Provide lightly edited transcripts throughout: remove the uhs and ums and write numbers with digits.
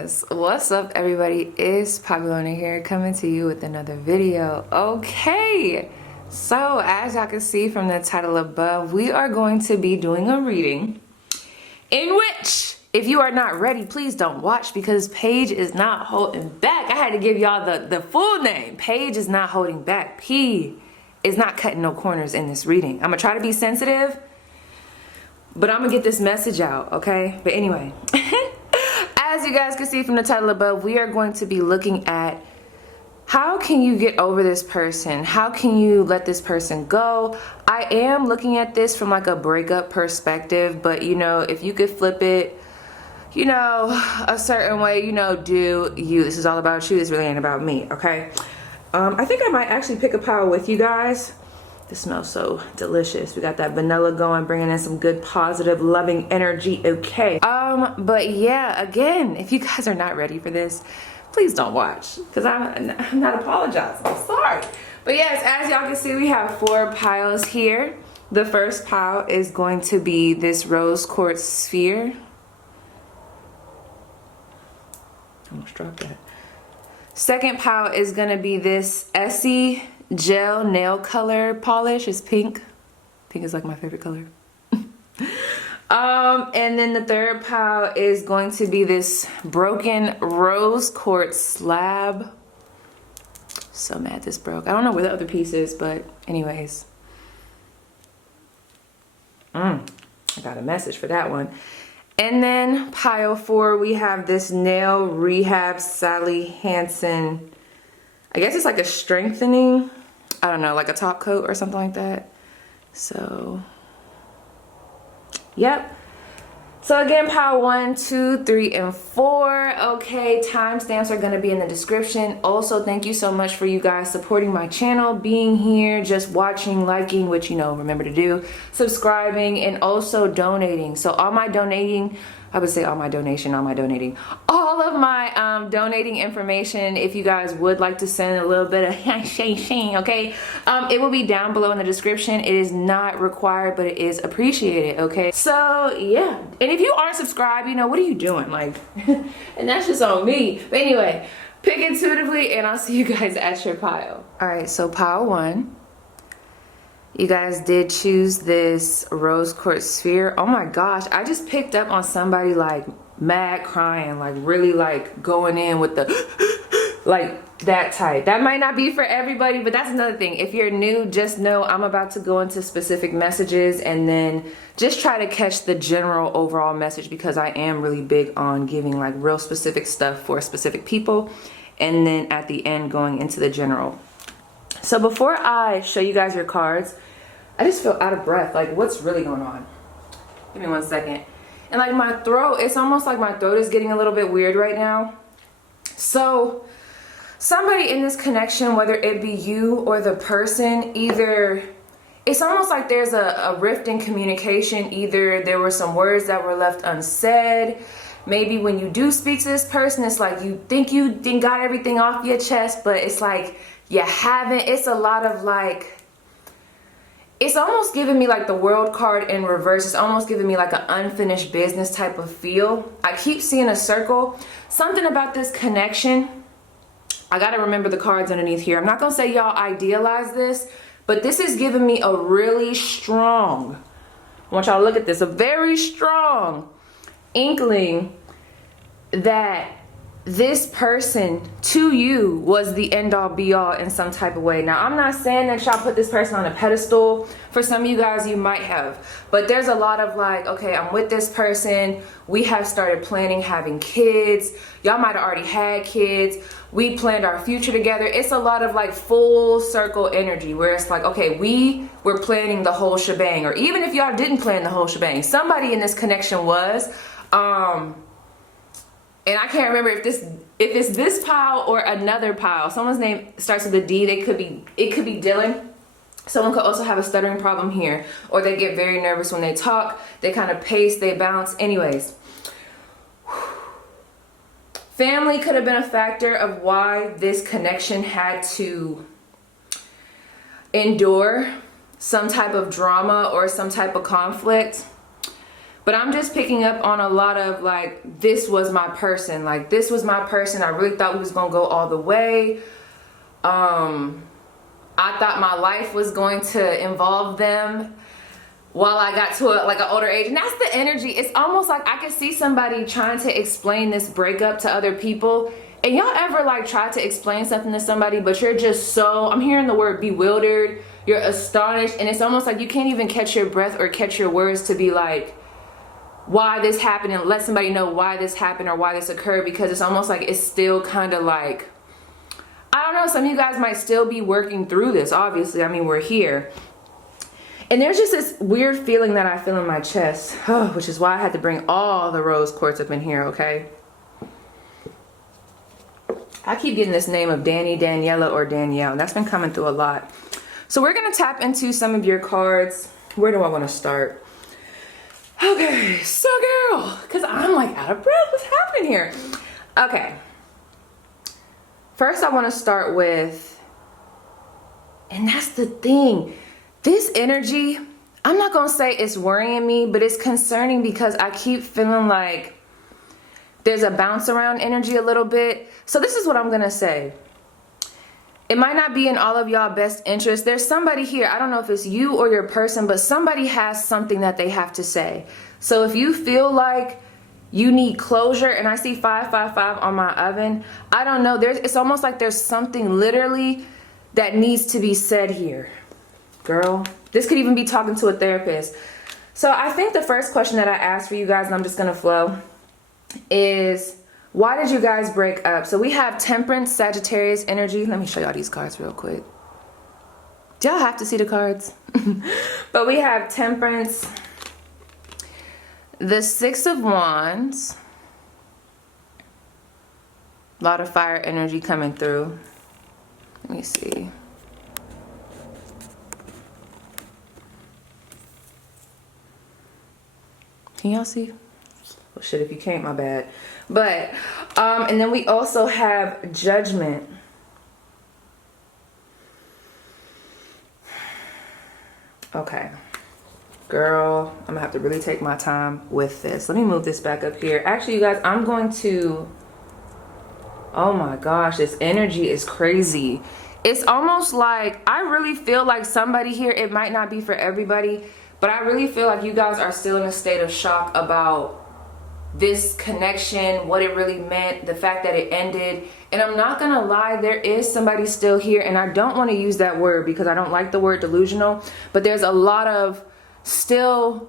Yes, what's up everybody? It's 𝐴𝐵𝐿𝐿𝐿 here coming to you with another video. Okay, so as y'all can see from the title above, we are going to be doing a reading in which, if you are not ready, please don't watch because Paige is not holding back. I had to give y'all the full name. Paige is not holding back. P is not cutting no corners in this reading. I'm gonna try to be sensitive, but I'm gonna get this message out, okay? But anyway, as you guys can see from the title above, we are going to be looking at how can you get over this person? How can you let this person go? I am looking at this from like a breakup perspective, but you know, if you could flip it, you know, a certain way, you know, do you. This is all about you. This really ain't about me, okay? I think I might actually pick a pile with you guys. This smells so delicious. We got that vanilla going, bringing in some good, positive, loving energy, okay? But yeah, again, if you guys are not ready for this, please don't watch, because I'm not apologizing. I'm sorry. But yes, as y'all can see, we have 4 piles here. The first pile is going to be this rose quartz sphere. Almost dropped that. Second pile is gonna be this Essie gel nail color polish. It's pink. Pink is like my favorite color. And then the third pile is going to be this broken rose quartz slab. So mad this broke. I don't know where the other piece is, but anyways. I got a message for that one. And then pile 4, we have this Nail Rehab Sally Hansen. I guess it's like a strengthening. I don't know, like a top coat or something like that. So, yep. So again, pile 1, 2, 3, and 4. Okay, timestamps are going to be in the description. Also, thank you so much for you guys supporting my channel, being here, just watching, liking, which you know, remember to do, subscribing, and also donating. So all my donating, I would say all my donation, all my donating, all of my donating information, if you guys would like to send a little bit of okay, it will be down below in the description. It is not required, but it is appreciated, okay? So yeah, and if you aren't subscribed, you know, what are you doing? Like, and that's just on me. But anyway, pick intuitively, and I'll see you guys at your pile. All right, so pile 1. You guys did choose this rose quartz sphere. Oh my gosh, I just picked up on somebody like mad crying, like really like going in with the like that type. That might not be for everybody, but that's another thing. If you're new, just know I'm about to go into specific messages and then just try to catch the general overall message, because I am really big on giving like real specific stuff for specific people, and then at the end going into the general. So before I show you guys your cards, I just feel out of breath. Like, what's really going on? Give me 1 second. And like my throat, it's almost like my throat is getting a little bit weird right now. So somebody in this connection, whether it be you or the person, either it's almost like there's a rift in communication. Either there were some words that were left unsaid. Maybe when you do speak to this person, it's like you think you got everything off your chest, but it's like you haven't. It's a lot of like, it's almost giving me like the World card in reverse. It's almost giving me like an unfinished business type of feel. I keep seeing a circle. Something about this connection. I got to remember the cards underneath here. I'm not going to say y'all idealize this, but this is giving me a really strong, I want y'all to look at this, a very strong inkling that this person to you was the end all be all in some type of way. Now, I'm not saying that y'all put this person on a pedestal. For some of you guys, you might have. But there's a lot of like, okay, I'm with this person. We have started planning having kids. Y'all might have already had kids. We planned our future together. It's a lot of like full circle energy where it's like, okay, we were planning the whole shebang. Or even if y'all didn't plan the whole shebang, somebody in this connection was. And I can't remember if it's this pile or another pile. Someone's name starts with a D. It could be Dylan. Someone could also have a stuttering problem here, or they get very nervous when they talk. They kind of pace, they bounce. Anyways, family could have been a factor of why this connection had to endure some type of drama or some type of conflict. But I'm just picking up on a lot of like, this was my person. Like, this was my person. I really thought we was going to go all the way. I thought my life was going to involve them while I got to like an older age. And that's the energy. It's almost like I could see somebody trying to explain this breakup to other people. And y'all ever like try to explain something to somebody, but you're just so, I'm hearing the word bewildered, you're astonished, and it's almost like you can't even catch your breath or catch your words to be like, why this happened, and let somebody know why this happened or why this occurred, because it's almost like it's still kind of like, I don't know, some of you guys might still be working through this, obviously. I mean, we're here. And there's just this weird feeling that I feel in my chest, which is why I had to bring all the rose quartz up in here, okay? I keep getting this name of Danny, Daniela, or Danielle. That's been coming through a lot. So we're going to tap into some of your cards. Where do I want to start? Okay, so girl, because I'm like out of breath. What's happening here? Okay. First, I want to start with, and that's the thing. This energy, I'm not going to say it's worrying me, but it's concerning because I keep feeling like there's a bounce around energy a little bit. So this is what I'm going to say. It might not be in all of y'all best interest. There's somebody here, I don't know if it's you or your person, but somebody has something that they have to say. So if you feel like you need closure, and I see 555 on my oven, I don't know, it's almost like there's something literally that needs to be said here. Girl, this could even be talking to a therapist. So I think the first question that I asked for you guys, and I'm just gonna flow, is why did you guys break up? So we have Temperance, Sagittarius energy. Let me show y'all these cards real quick. Do y'all have to see the cards? But we have Temperance, the Six of Wands, a lot of fire energy coming through. Let me see. Can y'all see? Well, shit, if you can't, my bad. But, and then we also have Judgment. Okay. Girl, I'm gonna have to really take my time with this. Let me move this back up here. Actually, you guys, I'm going to, oh my gosh, this energy is crazy. It's almost like, I really feel like somebody here, it might not be for everybody, but I really feel like you guys are still in a state of shock about this connection, what it really meant, the fact that it ended. And I'm not gonna lie, there is somebody still here, and I don't want to use that word because I don't like the word delusional, but there's a lot of still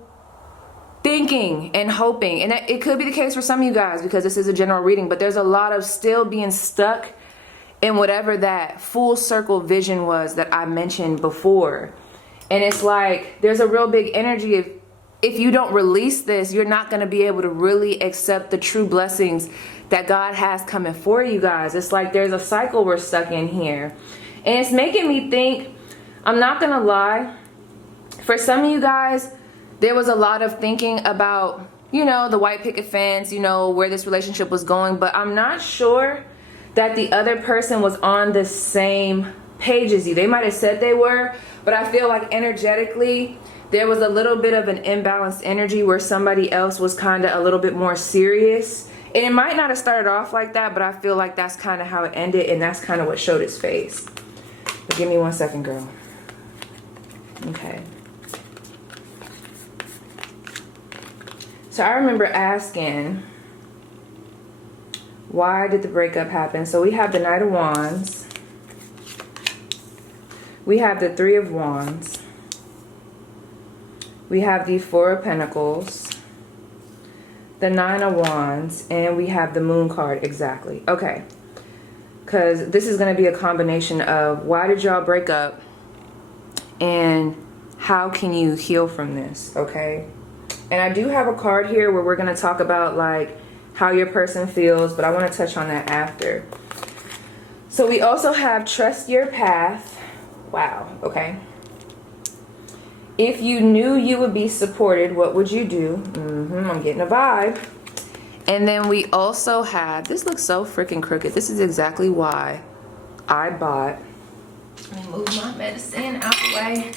thinking and hoping, and it could be the case for some of you guys because this is a general reading, but there's a lot of still being stuck in whatever that full circle vision was that I mentioned before. And it's like there's a real big energy of, if you don't release this, you're not going to be able to really accept the true blessings that God has coming for you guys. It's like there's a cycle we're stuck in here. And it's making me think, I'm not going to lie, for some of you guys, there was a lot of thinking about, you know, the white picket fence, you know, where this relationship was going. But I'm not sure that the other person was on the same page as you. They might have said they were, but I feel like energetically, there was a little bit of an imbalanced energy where somebody else was kind of a little bit more serious. And it might not have started off like that, but I feel like that's kind of how it ended, and that's kind of what showed its face. But give me 1 second, girl. Okay. So I remember asking, why did the breakup happen? So we have the Knight of Wands. We have the Three of Wands. We have the Four of Pentacles, the Nine of Wands, and we have the Moon card. Exactly. Okay. Because this is going to be a combination of why did y'all break up and how can you heal from this, okay? And I do have a card here where we're going to talk about like how your person feels, but I want to touch on that after. So we also have Trust Your Path. Wow. Okay. If you knew you would be supported, what would you do? I'm getting a vibe. And then we also have, this looks so freaking crooked. This is exactly why I bought, let me move my medicine out the way.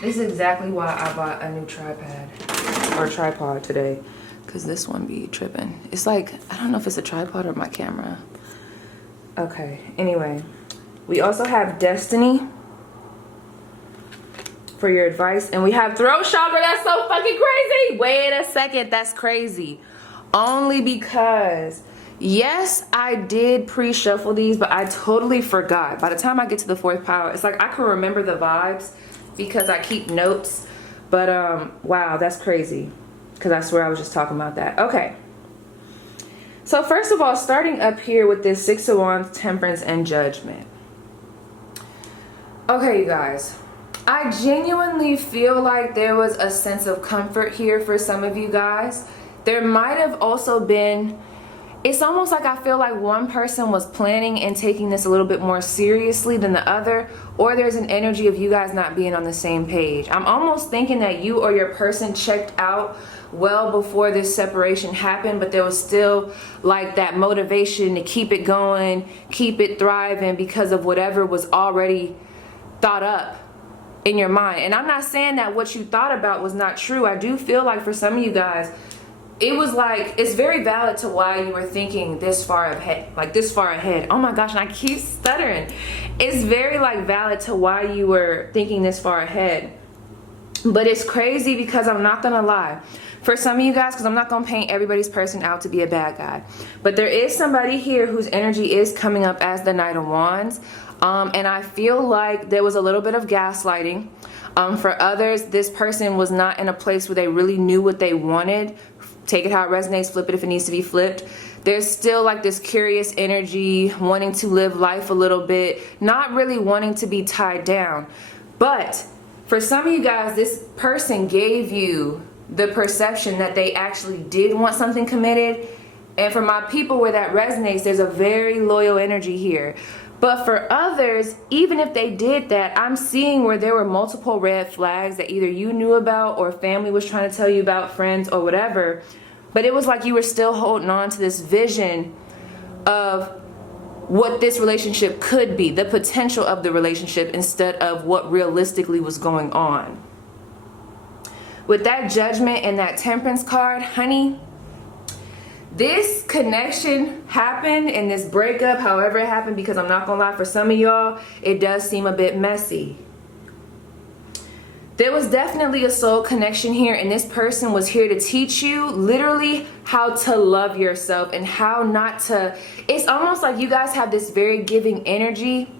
This is exactly why I bought a new tripod. or tripod today, because this one be tripping. It's like, I don't know if it's a tripod or my camera. Okay, anyway. We also have Destiny for your advice. And we have throat chakra. That's so fucking crazy. Wait a second. That's crazy. Only because, yes, I did pre-shuffle these, but I totally forgot. By the time I get to the fourth pile, it's like I can remember the vibes because I keep notes. But, wow, that's crazy. Because I swear I was just talking about that. Okay. So first of all, starting up here with this Six of Wands, Temperance, and Judgment. Okay, you guys. I genuinely feel like there was a sense of comfort here for some of you guys. There might have also been, it's almost like I feel like one person was planning and taking this a little bit more seriously than the other, or there's an energy of you guys not being on the same page. I'm almost thinking that you or your person checked out well before this separation happened, but there was still like that motivation to keep it going, keep it thriving because of whatever was already thought up in your mind. And I'm not saying that what you thought about was not true. I do feel like for some of you guys, it was like, it's very valid to why you were thinking this far ahead, like this far ahead. Oh my gosh, and I keep stuttering. It's very like valid to why you were thinking this far ahead. But it's crazy because I'm not gonna lie. For some of you guys, because I'm not gonna paint everybody's person out to be a bad guy, but there is somebody here whose energy is coming up as the Knight of Wands. And I feel like there was a little bit of gaslighting. For others, this person was not in a place where they really knew what they wanted. Take it how it resonates, flip it if it needs to be flipped. There's still like this curious energy, wanting to live life a little bit, not really wanting to be tied down. But for some of you guys, this person gave you the perception that they actually did want something committed. And for my people where that resonates, there's a very loyal energy here. But for others, even if they did that, I'm seeing where there were multiple red flags that either you knew about or family was trying to tell you about, friends or whatever. But it was like you were still holding on to this vision of what this relationship could be, the potential of the relationship, instead of what realistically was going on. With that Judgment and that Temperance card, honey, this connection happened and this breakup, however it happened, because I'm not gonna lie, for some of y'all, it does seem a bit messy. There was definitely a soul connection here, and this person was here to teach you literally how to love yourself and how not to. It's almost like you guys have this very giving energy.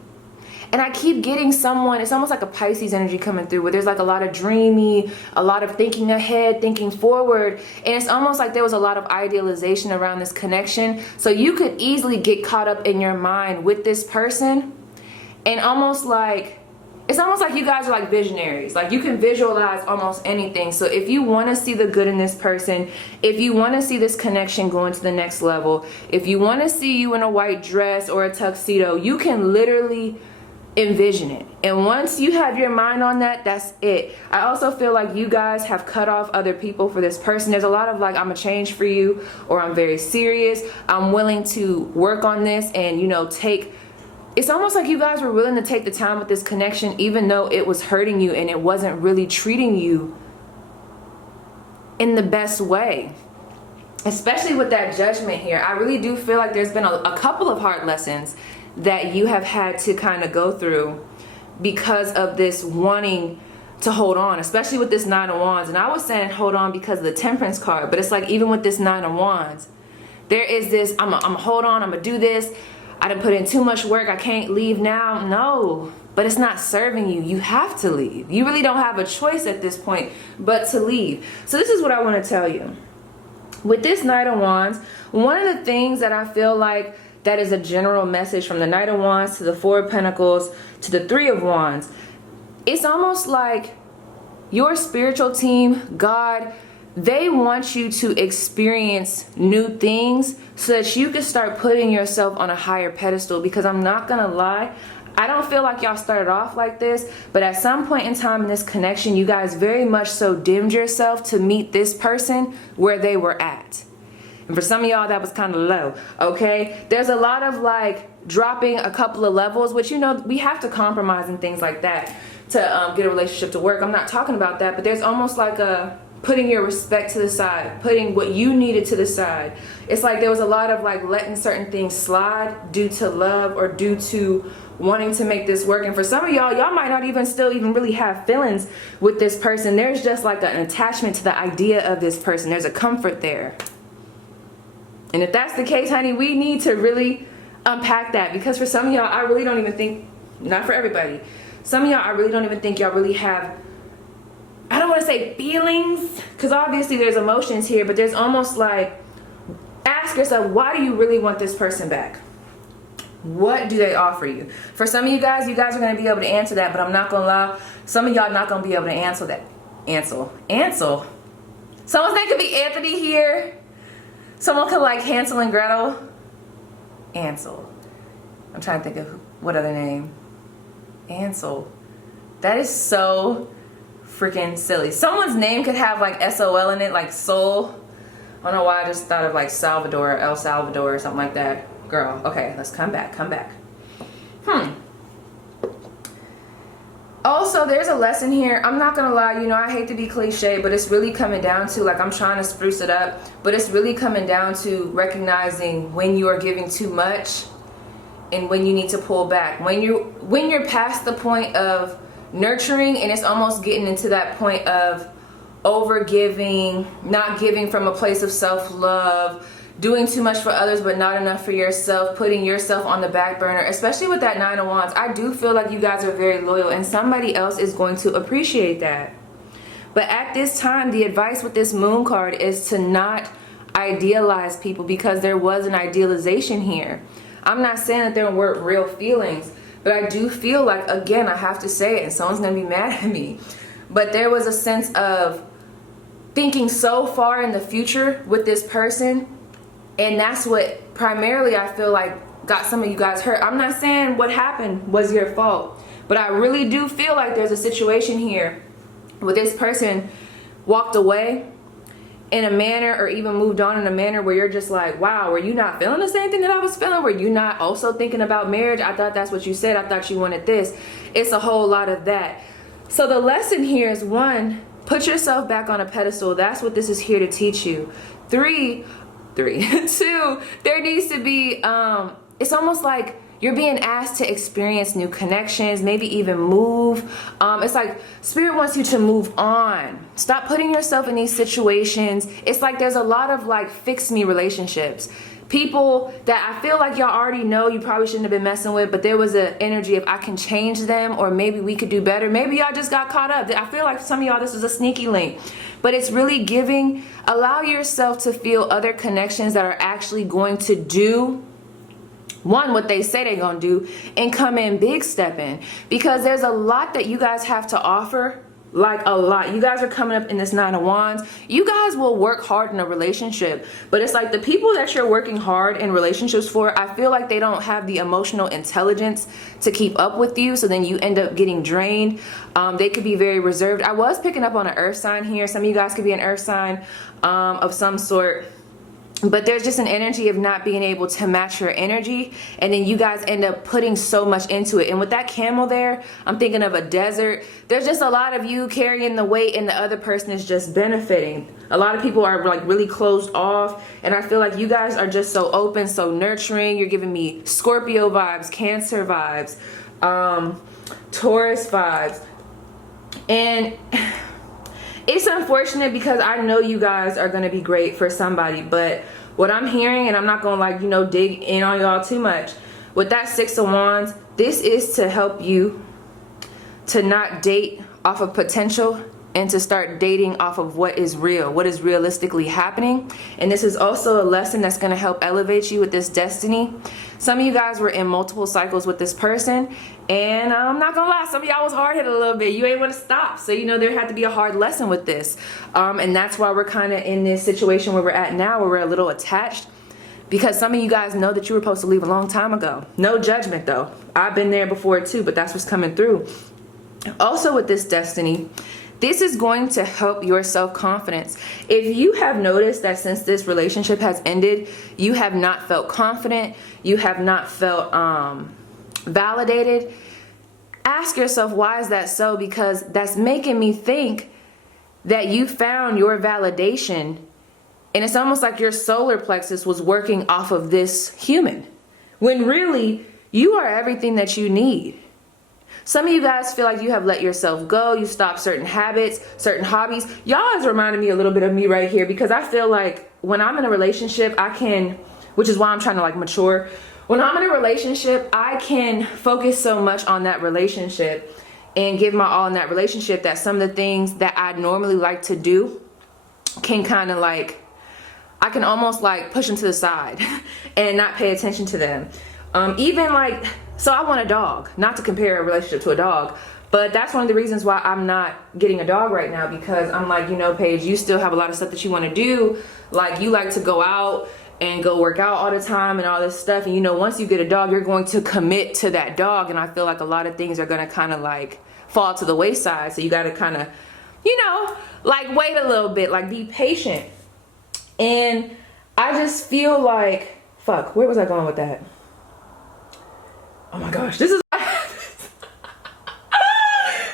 And I keep getting someone, it's almost like a Pisces energy coming through where there's like a lot of dreamy, a lot of thinking ahead, thinking forward. And it's almost like there was a lot of idealization around this connection. So you could easily get caught up in your mind with this person. And almost like, it's almost like you guys are like visionaries. Like you can visualize almost anything. So if you want to see the good in this person, if you want to see this connection going to the next level, if you want to see you in a white dress or a tuxedo, you can literally envision it. And once you have your mind on that, that's it. I also feel like you guys have cut off other people for this person. There's a lot of like, I'm gonna change for you, or I'm very serious, I'm willing to work on this, and you know, it's almost like you guys were willing to take the time with this connection even though it was hurting you and it wasn't really treating you in the best way. Especially with that Judgment here, I really do feel like there's been a couple of hard lessons that you have had to kind of go through because of this wanting to hold on, especially with this Nine of Wands. And I was saying hold on because of the Temperance card, but it's like even with this Nine of Wands, there is this, I'm gonna hold on, I'm gonna do this, I done put in too much work, I can't leave now. No, but it's not serving you. You have to leave. You really don't have a choice at this point but to leave. So this is what I want to tell you. With this Knight of Wands, one of the things that I feel like that is a general message from the Knight of Wands to the Four of Pentacles to the Three of Wands, it's almost like your spiritual team, God, they want you to experience new things so that you can start putting yourself on a higher pedestal. Because I'm not gonna lie, I don't feel like y'all started off like this, but at some point in time in this connection, you guys very much so dimmed yourself to meet this person where they were at. And for some of y'all, that was kind of low, okay? There's a lot of like dropping a couple of levels, which, you know, we have to compromise and things like that to get a relationship to work. I'm not talking about that, but there's almost like putting your respect to the side, putting what you needed to the side. It's like there was a lot of like letting certain things slide due to love or due to wanting to make this work. And for some of y'all, y'all might not even still even really have feelings with this person. There's just like an attachment to the idea of this person. There's a comfort there. And if that's the case, honey, we need to really unpack that, because for some of y'all, I really don't even think, not for everybody, some of y'all, I really don't even think y'all really have, I don't want to say feelings, because obviously there's emotions here, but there's almost like, ask yourself, why do you really want this person back? What do they offer you? For some of you guys are going to be able to answer that, but I'm not going to lie, some of y'all not going to be able to answer that. Ansel. Someone's name could be Anthony here. Someone could like Hansel and Gretel. Ansel. I'm trying to think of what other name. Ansel. That is so freaking silly. Someone's name could have like SOL in it, like soul. I don't know why I just thought of like Salvador, El Salvador or something like that. Girl, okay, let's come back. Also, there's a lesson here. I'm not gonna lie, you know, I hate to be cliche, but it's really coming down to, like, I'm trying to spruce it up, but it's really coming down to recognizing when you are giving too much and when you need to pull back. When you're past the point of nurturing and it's almost getting into that point of over giving, not giving from a place of self-love, doing too much for others but not enough for yourself, putting yourself on the back burner, especially with that 9 of Wands. I do feel like you guys are very loyal and somebody else is going to appreciate that. But at this time, the advice with this Moon card is to not idealize people, because there was an idealization here. I'm not saying that there weren't real feelings, but I do feel like, again, I have to say it and someone's gonna be mad at me, but there was a sense of thinking so far in the future with this person. And that's what primarily I feel like got some of you guys hurt. I'm not saying what happened was your fault, but I really do feel like there's a situation here where this person walked away in a manner, or even moved on in a manner where you're just like, wow, were you not feeling the same thing that I was feeling? Were you not also thinking about marriage? I thought that's what you said. I thought you wanted this. It's a whole lot of that. So the lesson here is, 1, put yourself back on a pedestal. That's what this is here to teach you. 2, there needs to be, it's almost like you're being asked to experience new connections, maybe even move. It's like Spirit wants you to move on. Stop putting yourself in these situations. It's like there's a lot of like fix me relationships. People that I feel like y'all already know you probably shouldn't have been messing with, but there was an energy of I can change them, or maybe we could do better. Maybe y'all just got caught up. I feel like some of y'all, this was a sneaky link. But it's really giving, allow yourself to feel other connections that are actually going to do, 1, what they say they're gonna do, and come in big stepping. Because there's a lot that you guys have to offer. Like a lot. You guys are coming up in this 9 of Wands. You guys will work hard in a relationship, but it's like the people that you're working hard in relationships for, I feel like they don't have the emotional intelligence to keep up with you, so then you end up getting drained. They could be very reserved. I was picking up on an earth sign here. Some of you guys could be an earth sign of some sort. But there's just an energy of not being able to match your energy, and then you guys end up putting so much into it. And with that camel there, I'm thinking of a desert. There's just a lot of you carrying the weight and the other person is just benefiting. A lot of people are like really closed off, and I feel like you guys are just so open, so nurturing. You're giving me Scorpio vibes, Cancer vibes, Taurus vibes. And it's unfortunate because I know you guys are going to be great for somebody, but what I'm hearing, and I'm not going to like, you know, dig in on y'all too much, with that 6 of Wands, this is to help you to not date off of potential and to start dating off of what is real, what is realistically happening. And this is also a lesson that's going to help elevate you with this destiny. Some of you guys were in multiple cycles with this person, and I'm not gonna lie, some of y'all was hard-headed a little bit. You ain't want to stop, so you know there had to be a hard lesson with this, and that's why we're kind of in this situation where we're at now, where we're a little attached, because some of you guys know that you were supposed to leave a long time ago. No judgment though, I've been there before too, but that's what's coming through. Also with this destiny, this is going to help your self-confidence. If you have noticed that since this relationship has ended, you have not felt confident, you have not felt validated, ask yourself, why is that so? Because that's making me think that you found your validation, and it's almost like your solar plexus was working off of this human, when really you are everything that you need. Some of you guys feel like you have let yourself go. You stopped certain habits, certain hobbies. Y'all is reminding me a little bit of me right here, because I feel like when I'm in a relationship, I can, which is why I'm trying to like mature. When I'm in a relationship, I can focus so much on that relationship and give my all in that relationship that some of the things that I normally like to do can kind of like, I can almost like push them to the side and not pay attention to them. Even like, so I want a dog, not to compare a relationship to a dog, but that's one of the reasons why I'm not getting a dog right now, because I'm like, you know, Paige, you still have a lot of stuff that you want to do. Like, you like to go out and go work out all the time and all this stuff. And you know, once you get a dog, you're going to commit to that dog. And I feel like a lot of things are going to kind of like fall to the wayside. So you got to kind of, you know, like wait a little bit, like be patient. And I just feel like, fuck, where was I going with that? Oh my gosh, this is me and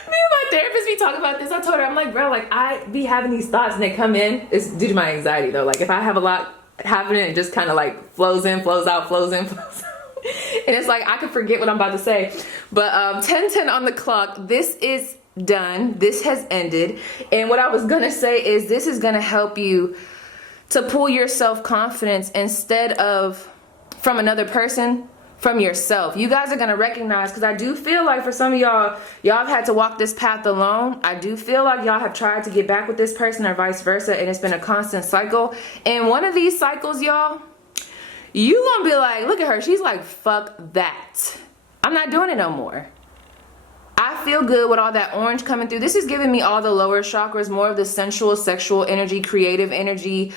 my therapist be talking about this. I told her, I'm like, bro, like I be having these thoughts and they come in. It's due to my anxiety though. Like if I have a lot happening, it just kind of like flows in, flows out, flows in, flows out. And it's like I could forget what I'm about to say. But 10:10 on the clock. This is done. This has ended. And what I was gonna say is this is gonna help you to pull your self-confidence instead of from another person, from yourself. You guys are gonna recognize, because I do feel like for some of y'all have had to walk this path alone. I do feel like y'all have tried to get back with this person or vice versa, and it's been a constant cycle. And one of these cycles, y'all, you gonna be like, look at her, she's like, fuck that, I'm not doing it no more. I feel good with all that orange coming through. This is giving me all the lower chakras, more of the sensual, sexual energy, creative energy,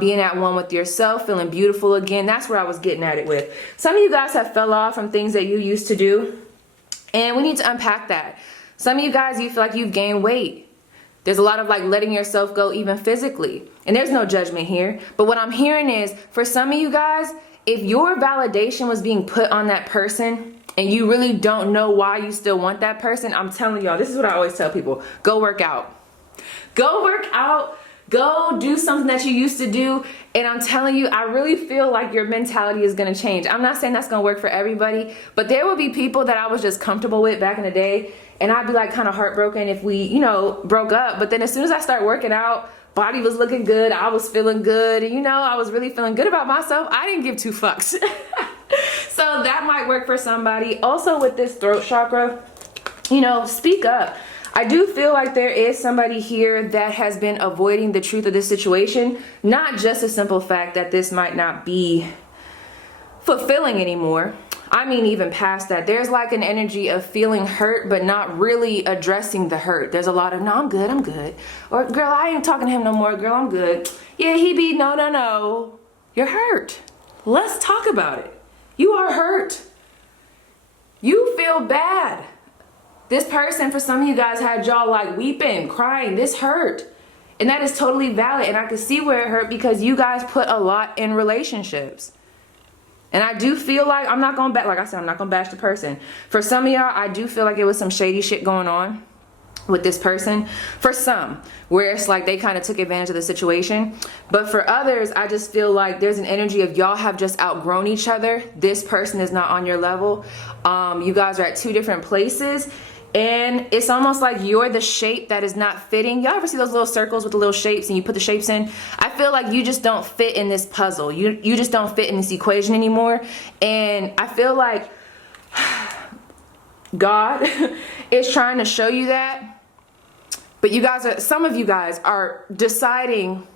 being at one with yourself, feeling beautiful again. That's where I was getting at it with. Some of you guys have fell off from things that you used to do, and we need to unpack that. Some of you guys, you feel like you've gained weight. There's a lot of like letting yourself go even physically, and there's no judgment here. But what I'm hearing is, for some of you guys, if your validation was being put on that person, and you really don't know why you still want that person, I'm telling y'all, this is what I always tell people. Go work out. Go work out. Go do something that you used to do. And I'm telling you, I really feel like your mentality is going to change. I'm not saying that's going to work for everybody, but there will be people that I was just comfortable with back in the day. And I'd be like kind of heartbroken if we, you know, broke up. But then as soon as I start working out, body was looking good. I was feeling good. And you know, I was really feeling good about myself. I didn't give two fucks. So that might work for somebody. Also with this throat chakra, you know, speak up. I do feel like there is somebody here that has been avoiding the truth of this situation. Not just a simple fact that this might not be fulfilling anymore. I mean, even past that, there's like an energy of feeling hurt, but not really addressing the hurt. There's a lot of, no, I'm good, I'm good. Or, girl, I ain't talking to him no more. Girl, I'm good. Yeah, he be, no, no, no. You're hurt. Let's talk about it. You are hurt. You feel bad. This person, for some of you guys, had y'all like weeping, crying. This hurt. And that is totally valid. And I can see where it hurt, because you guys put a lot in relationships. And I do feel like, I'm not going to bash, like I said, I'm not going to bash the person. For some of y'all, I do feel like it was some shady shit going on with this person. For some, where it's like they kind of took advantage of the situation. But for others, I just feel like there's an energy of y'all have just outgrown each other. This person is not on your level. You guys are at two different places. And it's almost like you're the shape that is not fitting. Y'all ever see those little circles with the little shapes and you put the shapes in? I feel like you just don't fit in this puzzle. You just don't fit in this equation anymore. And I feel like God is trying to show you that. But you guys are, some of you guys are deciding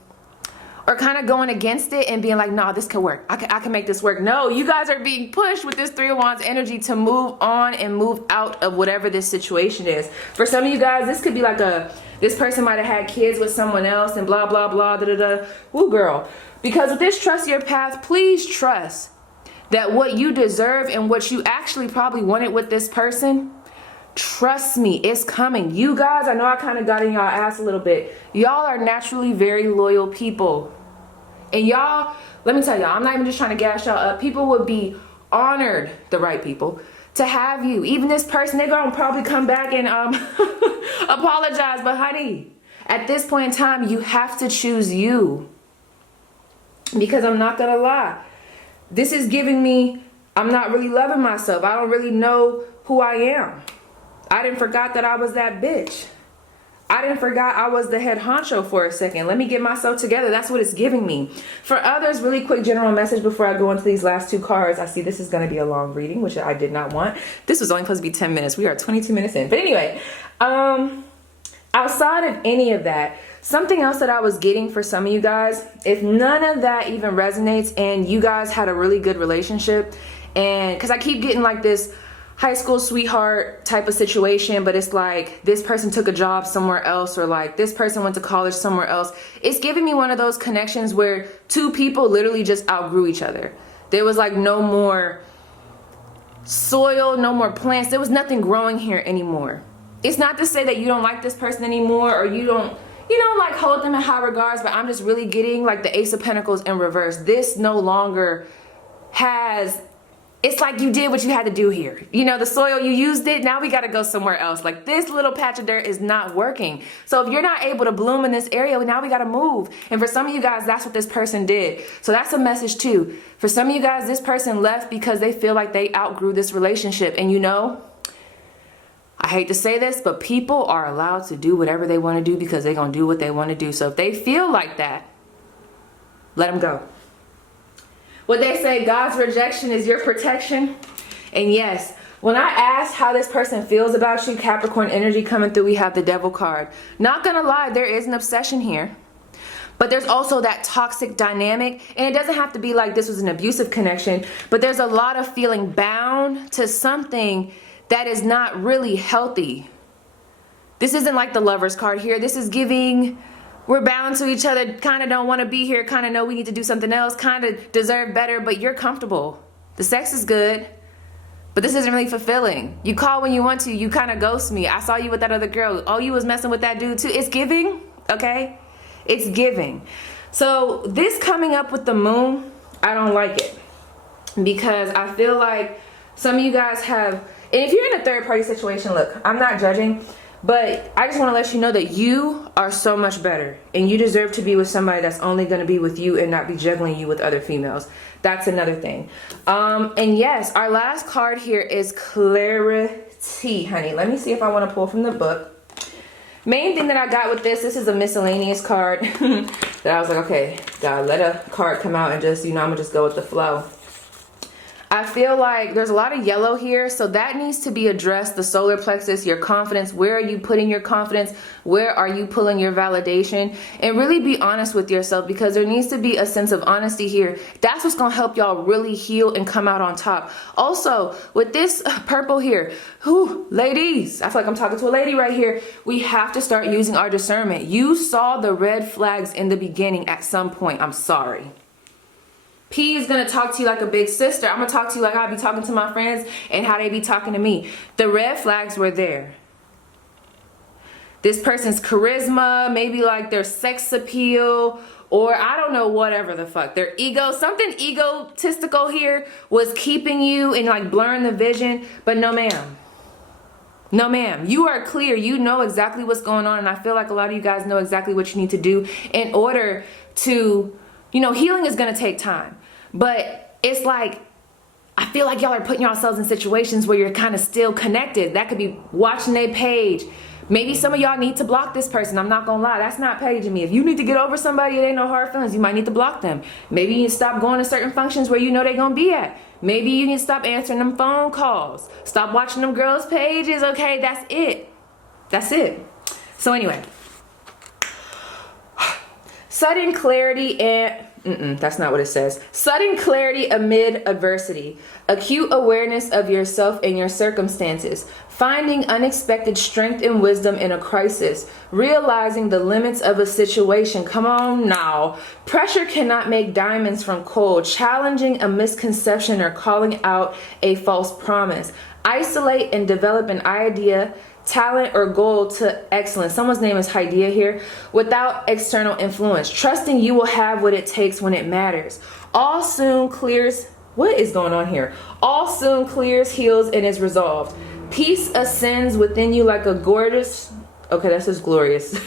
or kind of going against it and being like, nah, this could work. I can make this work. No, you guys are being pushed with this Three of Wands energy to move on and move out of whatever this situation is. For some of you guys, this could be like this person might have had kids with someone else and blah, blah, blah, da, da, da. Woo, girl. Because with this trust your path, please trust that what you deserve and what you actually probably wanted with this person, trust me, it's coming. You guys, I know I kind of got in y'all ass a little bit. Y'all are naturally very loyal people. And y'all, let me tell y'all, I'm not even just trying to gas y'all up. People would be honored, the right people, to have you. Even this person, they're gonna probably come back and apologize. But honey, At this point in time, you have to choose you. Because I'm not gonna lie, this is giving me, I'm not really loving myself. I don't really know who I am. I didn't forgot that I was that bitch. I didn't forgot I was the head honcho for a second. Let me get myself together. That's what it's giving me. For others, really quick general message before I go into these last two cards. I see this is going to be a long reading, which I did not want. This was only supposed to be 10 minutes. We are 22 minutes in. But anyway, outside of any of that, something else that I was getting for some of you guys, if none of that even resonates and you guys had a really good relationship, and because I keep getting like this high school sweetheart type of situation, but it's like this person took a job somewhere else, or like this person went to college somewhere else. It's giving me one of those connections where two people literally just outgrew each other. There was like no more soil, no more plants. There was nothing growing here anymore. It's not to say that you don't like this person anymore, or you don't like hold them in high regards, but I'm just really getting like the Ace of Pentacles in reverse. This no longer has, it's like you did what you had to do here. You know, the soil, you used it, now we gotta go somewhere else. Like this little patch of dirt is not working. So if you're not able to bloom in this area, now we gotta move. And for some of you guys, that's what this person did. So that's a message too. For some of you guys, this person left because they feel like they outgrew this relationship. And you know, I hate to say this, but people are allowed to do whatever they wanna do because they're gonna do what they wanna do. So if they feel like that, let them go. What they say, God's rejection is your protection. And yes, when I asked how this person feels about you, Capricorn energy coming through, we have the Devil card. Not gonna lie, there is an obsession here. But there's also that toxic dynamic. And it doesn't have to be like this was an abusive connection, but there's a lot of feeling bound to something that is not really healthy. This isn't like the Lovers card here. This is giving, we're bound to each other, kind of don't want to be here, kind of know we need to do something else, kind of deserve better, but you're comfortable. The sex is good, but this isn't really fulfilling. You call when you want to, you kind of ghost me. I saw you with that other girl. Oh, you was messing with that dude too. It's giving, okay? It's giving. So this coming up with the Moon, I don't like it. Because I feel like some of you guys have, and if you're in a third party situation, look, I'm not judging, but I just want to let you know that you are so much better, and you deserve to be with somebody that's only going to be with you and not be juggling you with other females. That's another thing. And yes, our last card here is clarity, honey. Let me see if I want to pull from the book. Main thing that I got with this is a miscellaneous card that I was like, okay, God, let a card come out and just, you know, I'm gonna just go with the flow. I feel like there's a lot of yellow here, so that needs to be addressed. The solar plexus, your confidence. Where are you putting your confidence? Where are you pulling your validation? And really be honest with yourself, because there needs to be a sense of honesty here. That's what's going to help y'all really heal and come out on top. Also, with this purple here, ladies, I feel like I'm talking to a lady right here. We have to start using our discernment. You saw the red flags in the beginning at some point. I'm sorry. P is going to talk to you like a big sister. I'm going to talk to you like I be talking to my friends and how they be talking to me. The red flags were there. This person's charisma, maybe like their sex appeal, or I don't know, whatever the fuck. Their ego, something egotistical here was keeping you and like blurring the vision. But no ma'am. No ma'am. You are clear. You know exactly what's going on. And I feel like a lot of you guys know exactly what you need to do in order to, you know, healing is going to take time. But it's like, I feel like y'all are putting yourselves in situations where you're kind of still connected. That could be watching their page. Maybe some of y'all need to block this person. I'm not going to lie. That's not paging me. If you need to get over somebody, it ain't no hard feelings. You might need to block them. Maybe you need to stop going to certain functions where you know they're going to be at. Maybe you need to stop answering them phone calls. Stop watching them girls' pages. Okay, that's it. That's it. So anyway. Sudden clarity and... that's not what it says. Sudden clarity amid adversity. Acute awareness of yourself and your circumstances. Finding unexpected strength and wisdom in a crisis. Realizing the limits of a situation. Come on now. Pressure cannot make diamonds from coal. Challenging a misconception or calling out a false promise. Isolate and develop an idea, talent, or goal to excellence. Someone's name is Hydea here. Without external influence. Trusting you will have what it takes when it matters. All soon clears... What is going on here? All soon clears, heals, and is resolved. Peace ascends within you like a gorgeous... Okay, that's just glorious.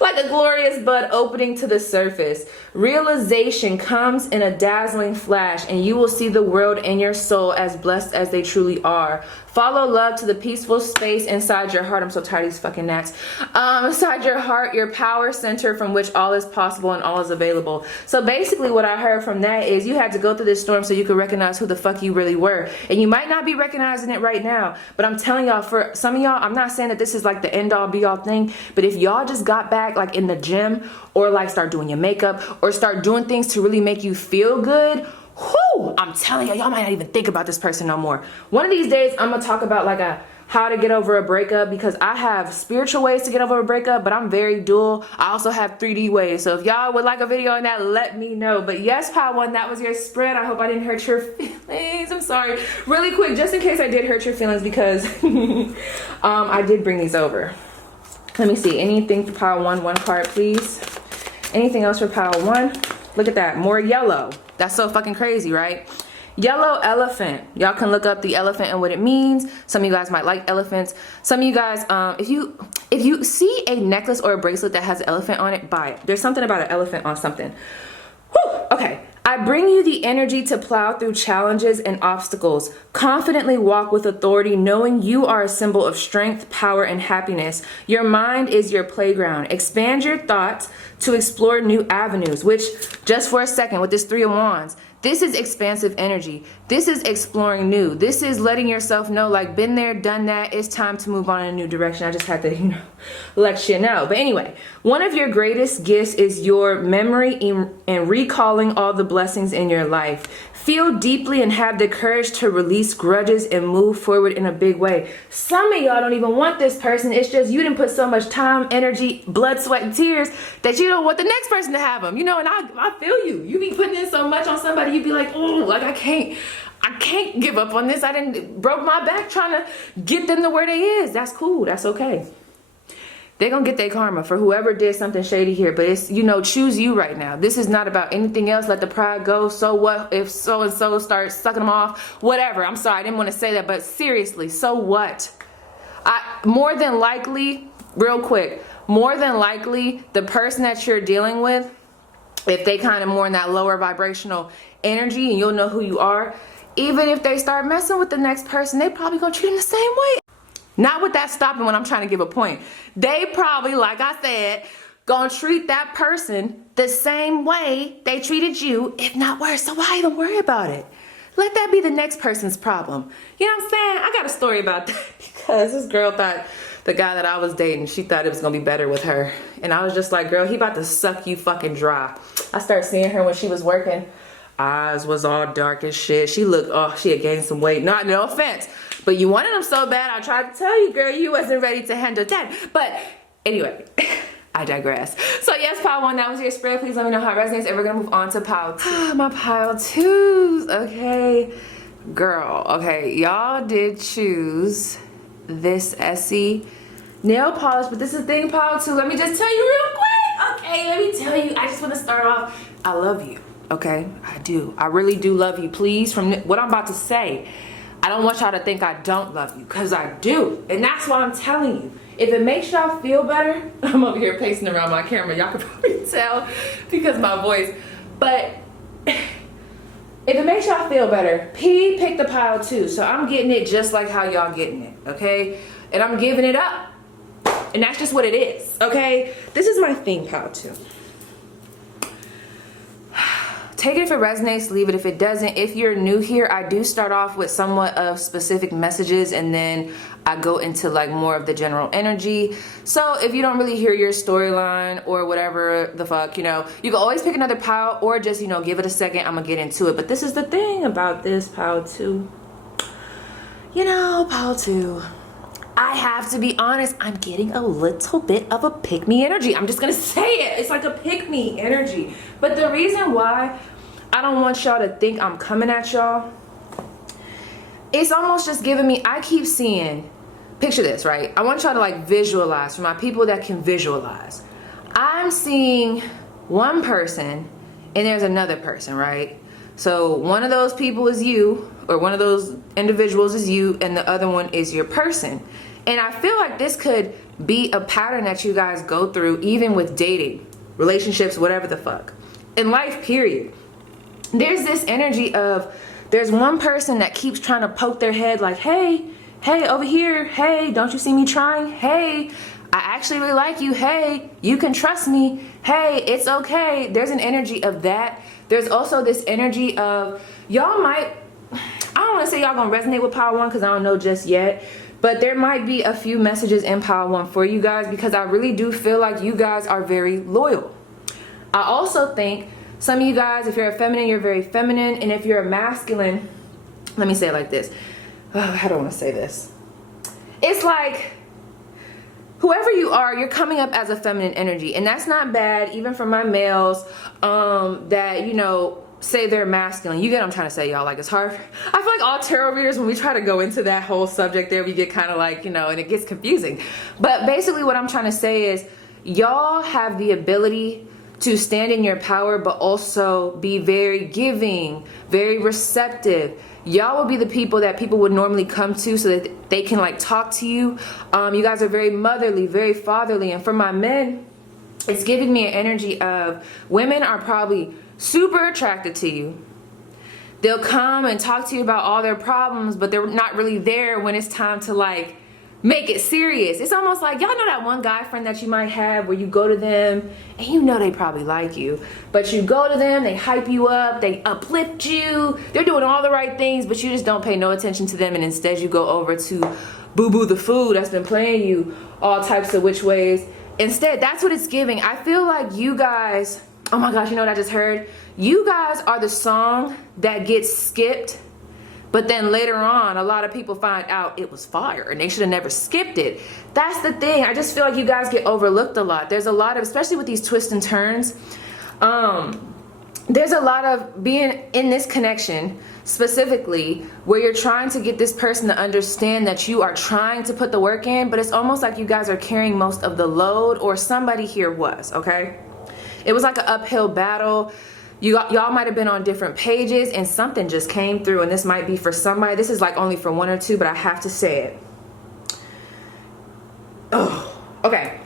like a glorious bud opening to the surface. Realization comes in a dazzling flash, and you will see the world and your soul as blessed as they truly are. Follow love to the peaceful space inside your heart. I'm so tired of these fucking gnats. Inside your heart, your power center from which all is possible and all is available. So basically what I heard from that is you had to go through this storm so you could recognize who the fuck you really were. And you might not be recognizing it right now, but I'm telling y'all, for some of y'all, I'm not saying that this is like the end all be all thing, but if y'all just got back like in the gym, or like start doing your makeup, or start doing things to really make you feel good, whoo, I'm telling y'all might not even think about this person no more. One of these days, I'm gonna talk about like how to get over a breakup, because I have spiritual ways to get over a breakup, but I'm very dual. I also have 3D ways. So if y'all would like a video on that, let me know. But yes, Pile 1, that was your spread. I hope I didn't hurt your feelings. I'm sorry. Really quick, just in case I did hurt your feelings, because I did bring these over. Let me see. Anything for Pile 1? One card, please. Anything else for Pile 1? Look at that. More yellow. That's so fucking crazy, right? Yellow elephant. Y'all can look up the elephant and what it means. Some of you guys might like elephants. Some of you guys, if you see a necklace or a bracelet that has an elephant on it, buy it. There's something about an elephant on something. Whew, okay. I bring you the energy to plow through challenges and obstacles. Confidently walk with authority, knowing you are a symbol of strength, power, and happiness. Your mind is your playground. Expand your thoughts to explore new avenues, which, just for a second, with this 3 of Wands, this is expansive energy. This is exploring new. This is letting yourself know, like, been there, done that. It's time to move on in a new direction. I just had to, let you know. But anyway, one of your greatest gifts is your memory and recalling all the blessings in your life. Feel deeply and have the courage to release grudges and move forward in a big way. Some of y'all don't even want this person. It's just you didn't put so much time, energy, blood, sweat, and tears that you don't want the next person to have them. And I feel you. You be putting in so much on somebody, you be like, oh, like I can't give up on this. I didn't broke my back trying to get them to where they is. That's cool. That's okay. They're gonna get their karma for whoever did something shady here. But it's, choose you right now. This is not about anything else. Let the pride go. So what if so-and-so starts sucking them off? Whatever. I'm sorry, I didn't want to say that, but seriously, so what? More than likely, real quick, more than likely, the person that you're dealing with, if they kind of more in that lower vibrational energy, and you'll know who you are, even if they start messing with the next person, they probably gonna treat them the same way. Not with that stopping when I'm trying to give a point. They probably, like I said, gonna treat that person the same way they treated you, if not worse. So why even worry about it? Let that be the next person's problem. You know what I'm saying? I got a story about that because this girl thought the guy that I was dating, she thought it was gonna be better with her. And I was just like, girl, he about to suck you fucking dry. I started seeing her when she was working. Eyes was all dark as shit. She looked, oh, she had gained some weight. Not, no offense. But you wanted him so bad, I tried to tell you, girl, you wasn't ready to handle that. But anyway, I digress. So yes, Pile 1, that was your spread. Please let me know how it resonates. And we're gonna move on to Pile 2. My Pile 2s, okay. Girl, okay, y'all did choose this Essie nail polish, but this is the thing, Pile 2. Let me just tell you real quick, okay? Let me tell you, I just wanna start off, I love you, okay? I do, I really do love you. Please, from what I'm about to say, I don't want y'all to think I don't love you, because I do. And that's why I'm telling you. If it makes y'all feel better, I'm over here pacing around my camera. Y'all can probably tell because my voice. But if it makes y'all feel better, P picked the Pile 2. So I'm getting it just like how y'all getting it, okay? And I'm giving it up. And that's just what it is, okay? This is my thing, Pile 2. Take it if it resonates, leave it if it doesn't. If you're new here, I do start off with somewhat of specific messages and then I go into like more of the general energy. So if you don't really hear your storyline or whatever the fuck, you can always pick another pile or just, give it a second. I'm gonna get into it. But this is the thing about this Pile 2. Pile 2. I have to be honest, I'm getting a little bit of a pick-me energy. I'm just gonna say it. It's like a pick-me energy. But the reason why I don't want y'all to think I'm coming at y'all, it's almost just giving me, I keep seeing, picture this, right? I want y'all to like visualize, for my people that can visualize. I'm seeing one person and there's another person, right? So one of those people is you, or one of those individuals is you, and the other one is your person. And I feel like this could be a pattern that you guys go through, even with dating, relationships, whatever the fuck, in life, period. There's this energy of, there's one person that keeps trying to poke their head like, hey, over here, hey, don't you see me trying? Hey, I actually really like you. Hey, you can trust me. Hey, it's okay. There's an energy of that. There's also this energy of, y'all might, I don't want to say y'all gonna resonate with Power One because I don't know just yet, but there might be a few messages in Power One for you guys, because I really do feel like you guys are very loyal. I also think some of you guys, if you're a feminine, you're very feminine, and if you're a masculine, let me say it like this. Oh, how do I want to say this? It's like, whoever you are, you're coming up as a feminine energy, and that's not bad, even for my males that, you know, say they're masculine. You get what I'm trying to say, y'all. Like, it's hard. I feel like all tarot readers, when we try to go into that whole subject there, we get kind of like, you know, and it gets confusing. But basically what I'm trying to say is, y'all have the ability to stand in your power, but also be very giving, very receptive. Y'all will be the people that people would normally come to so that they can like talk to you. You guys are very motherly, very fatherly. And for my men, it's giving me an energy of, women are probably super attracted to you. They'll come and talk to you about all their problems, but they're not really there when it's time to like make it serious. It's almost like, y'all know that one guy friend that you might have where you go to them and you know they probably like you, but you go to them, they hype you up, they uplift you, they're doing all the right things, but you just don't pay no attention to them, and instead you go over to Boo Boo the food that's been playing you all types of which ways. Instead, that's what it's giving. I feel like you guys, oh my gosh, you know what I just heard? You guys are the song that gets skipped, but then later on, a lot of people find out it was fire and they should have never skipped it. That's the thing. I just feel like you guys get overlooked a lot. There's a lot of, especially with these twists and turns, there's a lot of being in this connection specifically where you're trying to get this person to understand that you are trying to put the work in, but it's almost like you guys are carrying most of the load, or somebody here was, okay? It was like an uphill battle. Y'all might have been on different pages and something just came through, and this might be for somebody. This is like only for one or two, but I have to say it. Oh, okay.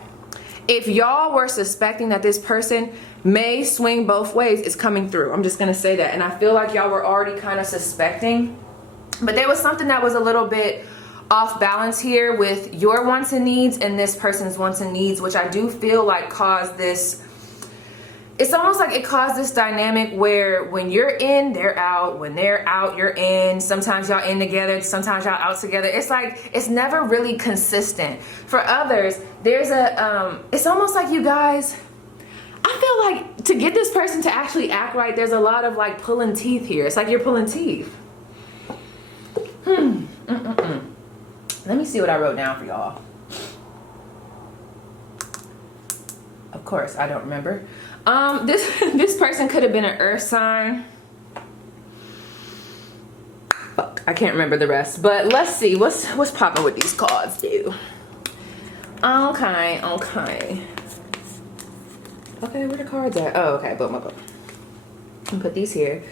If y'all were suspecting that this person may swing both ways, it's coming through. I'm just gonna say that. And I feel like y'all were already kind of suspecting, but there was something that was a little bit off balance here with your wants and needs and this person's wants and needs, which I do feel like caused this. It's almost like it caused this dynamic where when you're in, they're out. When they're out, you're in. Sometimes y'all in together, sometimes y'all out together. It's like, it's never really consistent. For others, there's a, it's almost like you guys, I feel like to get this person to actually act right, there's a lot of like pulling teeth here. It's like you're pulling teeth. Let me see what I wrote down for y'all. Of course, I don't remember. This person could have been an earth sign. Fuck, I can't remember the rest. But let's see what's popping with these cards, dude. Okay. Okay, where the cards at? Oh, okay, boom. And put these here.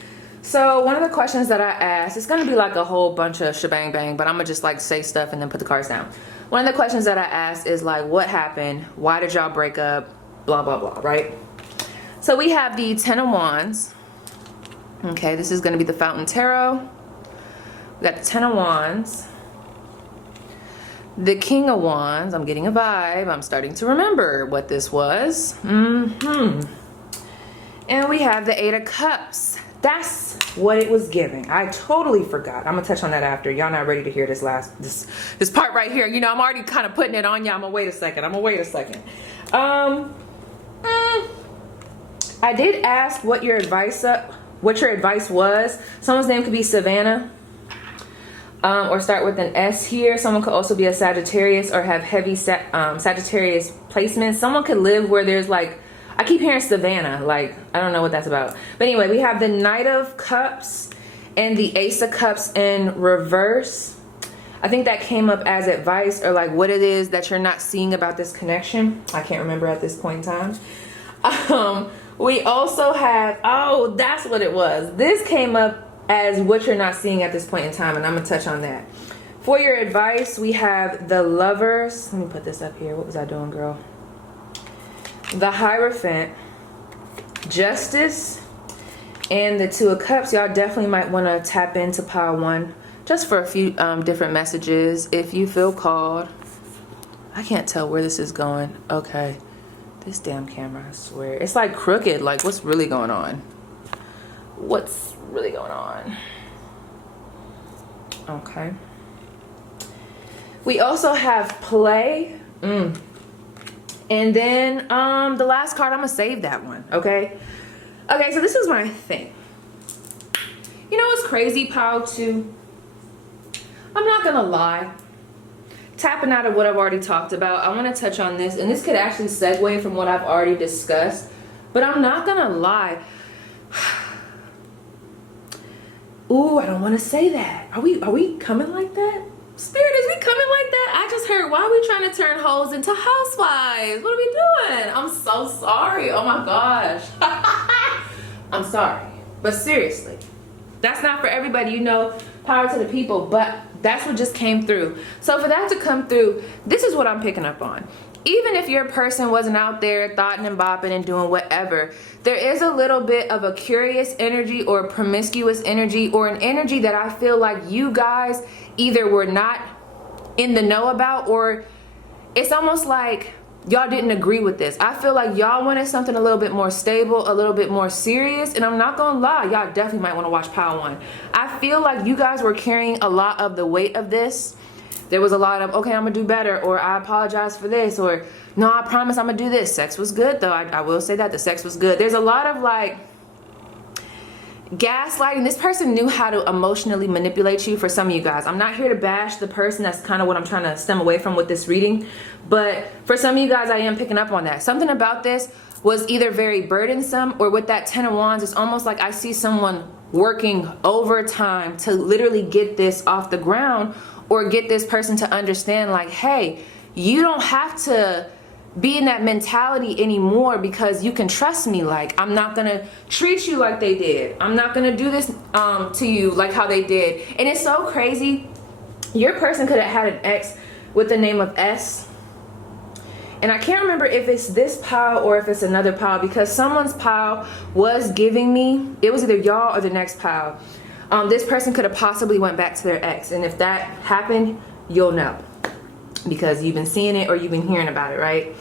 So one of the questions that I asked, it's gonna be like a whole bunch of shebang bang, but I'm gonna just like say stuff and then put the cards down. One of the questions that I asked is like, what happened? Why did y'all break up? Blah, blah, blah, right? So we have the Ten of Wands. Okay, this is going to be the Fountain Tarot. We got the Ten of Wands. The King of Wands. I'm getting a vibe. I'm starting to remember what this was. And we have the Eight of Cups. That's what it was giving. I totally forgot. I'm going to touch on that after. Y'all not ready to hear this this part right here. You know, I'm already kind of putting it on y'all. I'm going to wait a second. I did ask what your advice was. Someone's name could be Savannah, or start with an S here. Someone could also be a Sagittarius or have heavy Sagittarius placements. Someone could live where there's like, I keep hearing Savannah, like I don't know what that's about. But anyway, we have the Knight of Cups and the Ace of Cups in reverse. I think that came up as advice, or like what it is that you're not seeing about this connection. I can't remember at this point in time. We also have, oh, that's what it was. This came up as what you're not seeing at this point in time, and I'm gonna touch on that. For your advice, we have the Lovers. Let me put this up here. What was I doing, girl? The Hierophant, Justice, and the Two of Cups. Y'all definitely might want to tap into pile 1 just for a few different messages if you feel called. I can't tell where this is going. Okay. This damn camera, I swear. It's like crooked. Like, what's really going on? What's really going on? Okay. We also have Play. And then the last card, I'm gonna save that one, okay? Okay, so this is my thing. You know what's crazy, pile 2? I'm not gonna lie. Tapping out of what I've already talked about, I want to touch on this, and this could actually segue from what I've already discussed, but I'm not gonna lie. Ooh, I don't want to say that. Are we coming like that? Spirit, is we coming like that? I just heard, why are we trying to turn hoes into housewives? What are we doing? I'm so sorry. Oh my gosh. I'm sorry. But seriously, that's not for everybody, you know, power to the people, but that's what just came through. So for that to come through, this is what I'm picking up on. Even if your person wasn't out there thotting and bopping and doing whatever, there is a little bit of a curious energy or promiscuous energy, or an energy that I feel like you guys either were not in the know about, or it's almost like y'all didn't agree with this. I feel like y'all wanted something a little bit more stable, a little bit more serious, and I'm not gonna lie, y'all definitely might want to watch pile 1. I feel like you guys were carrying a lot of the weight of this. There was a lot of, okay, I'm gonna do better, or I apologize for this, or no, I promise I'm gonna do this. Sex was good though, I will say that, the sex was good. There's a lot of like gaslighting. This person knew how to emotionally manipulate you for some of you guys. I'm not here to bash the person. That's kind of what I'm trying to stem away from with this reading. But for some of you guys, I am picking up on that. Something about this was either very burdensome, or with that 10 of Wands, it's almost like I see someone working overtime to literally get this off the ground, or get this person to understand like, hey, you don't have to be in that mentality anymore, because you can trust me. Like, I'm not gonna treat you like they did. I'm not gonna do this to you like how they did. And it's so crazy. Your person could have had an ex with the name of S. And I can't remember if it's this pile or if it's another pile, because someone's pile was giving me, it was either y'all or the next pile. This person could have possibly went back to their ex. And if that happened, you'll know, because you've been seeing it or you've been hearing about it, right?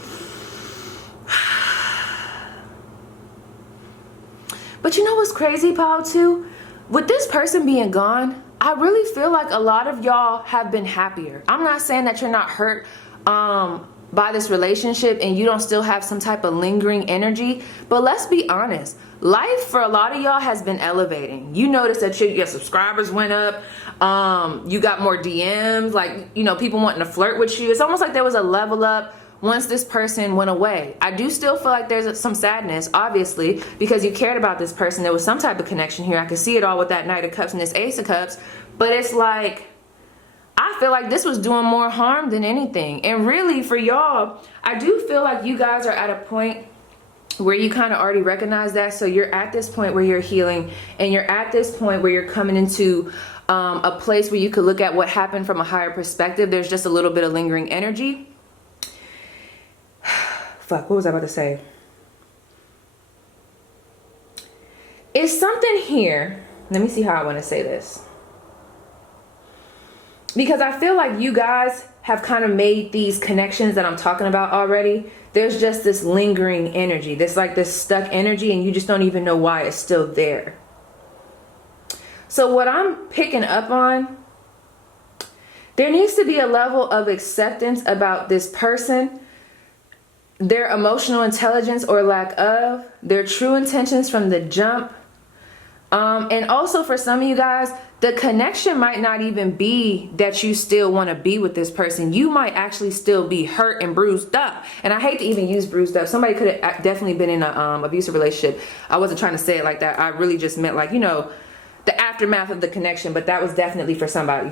But you know what's crazy, pile 2? With this person being gone, I really feel like a lot of y'all have been happier. I'm not saying that you're not hurt by this relationship and you don't still have some type of lingering energy, but let's be honest, life for a lot of y'all has been elevating. You notice that your subscribers went up, you got more DMs, like, you know, people wanting to flirt with you. It's almost like there was a level up once this person went away. I do still feel like there's some sadness, obviously, because you cared about this person. There was some type of connection here. I could see it all with that Knight of Cups and this Ace of Cups, but it's like, I feel like this was doing more harm than anything. And really for y'all, I do feel like you guys are at a point where you kind of already recognize that. So you're at this point where you're healing, and you're at this point where you're coming into a place where you could look at what happened from a higher perspective. There's just a little bit of lingering energy. Fuck, what was I about to say? It's something here. Let me see how I want to say this. Because I feel like you guys have kind of made these connections that I'm talking about already. There's just this lingering energy. There's like this stuck energy, and you just don't even know why it's still there. So what I'm picking up on, there needs to be a level of acceptance about this person, their emotional intelligence or lack of, their true intentions from the jump. And also for some of you guys, the connection might not even be that you still want to be with this person. You might actually still be hurt and bruised up. And I hate to even use bruised up. Somebody could have definitely been in an abusive relationship. I wasn't trying to say it like that. I really just meant, like, you know, the aftermath of the connection. But that was definitely for somebody.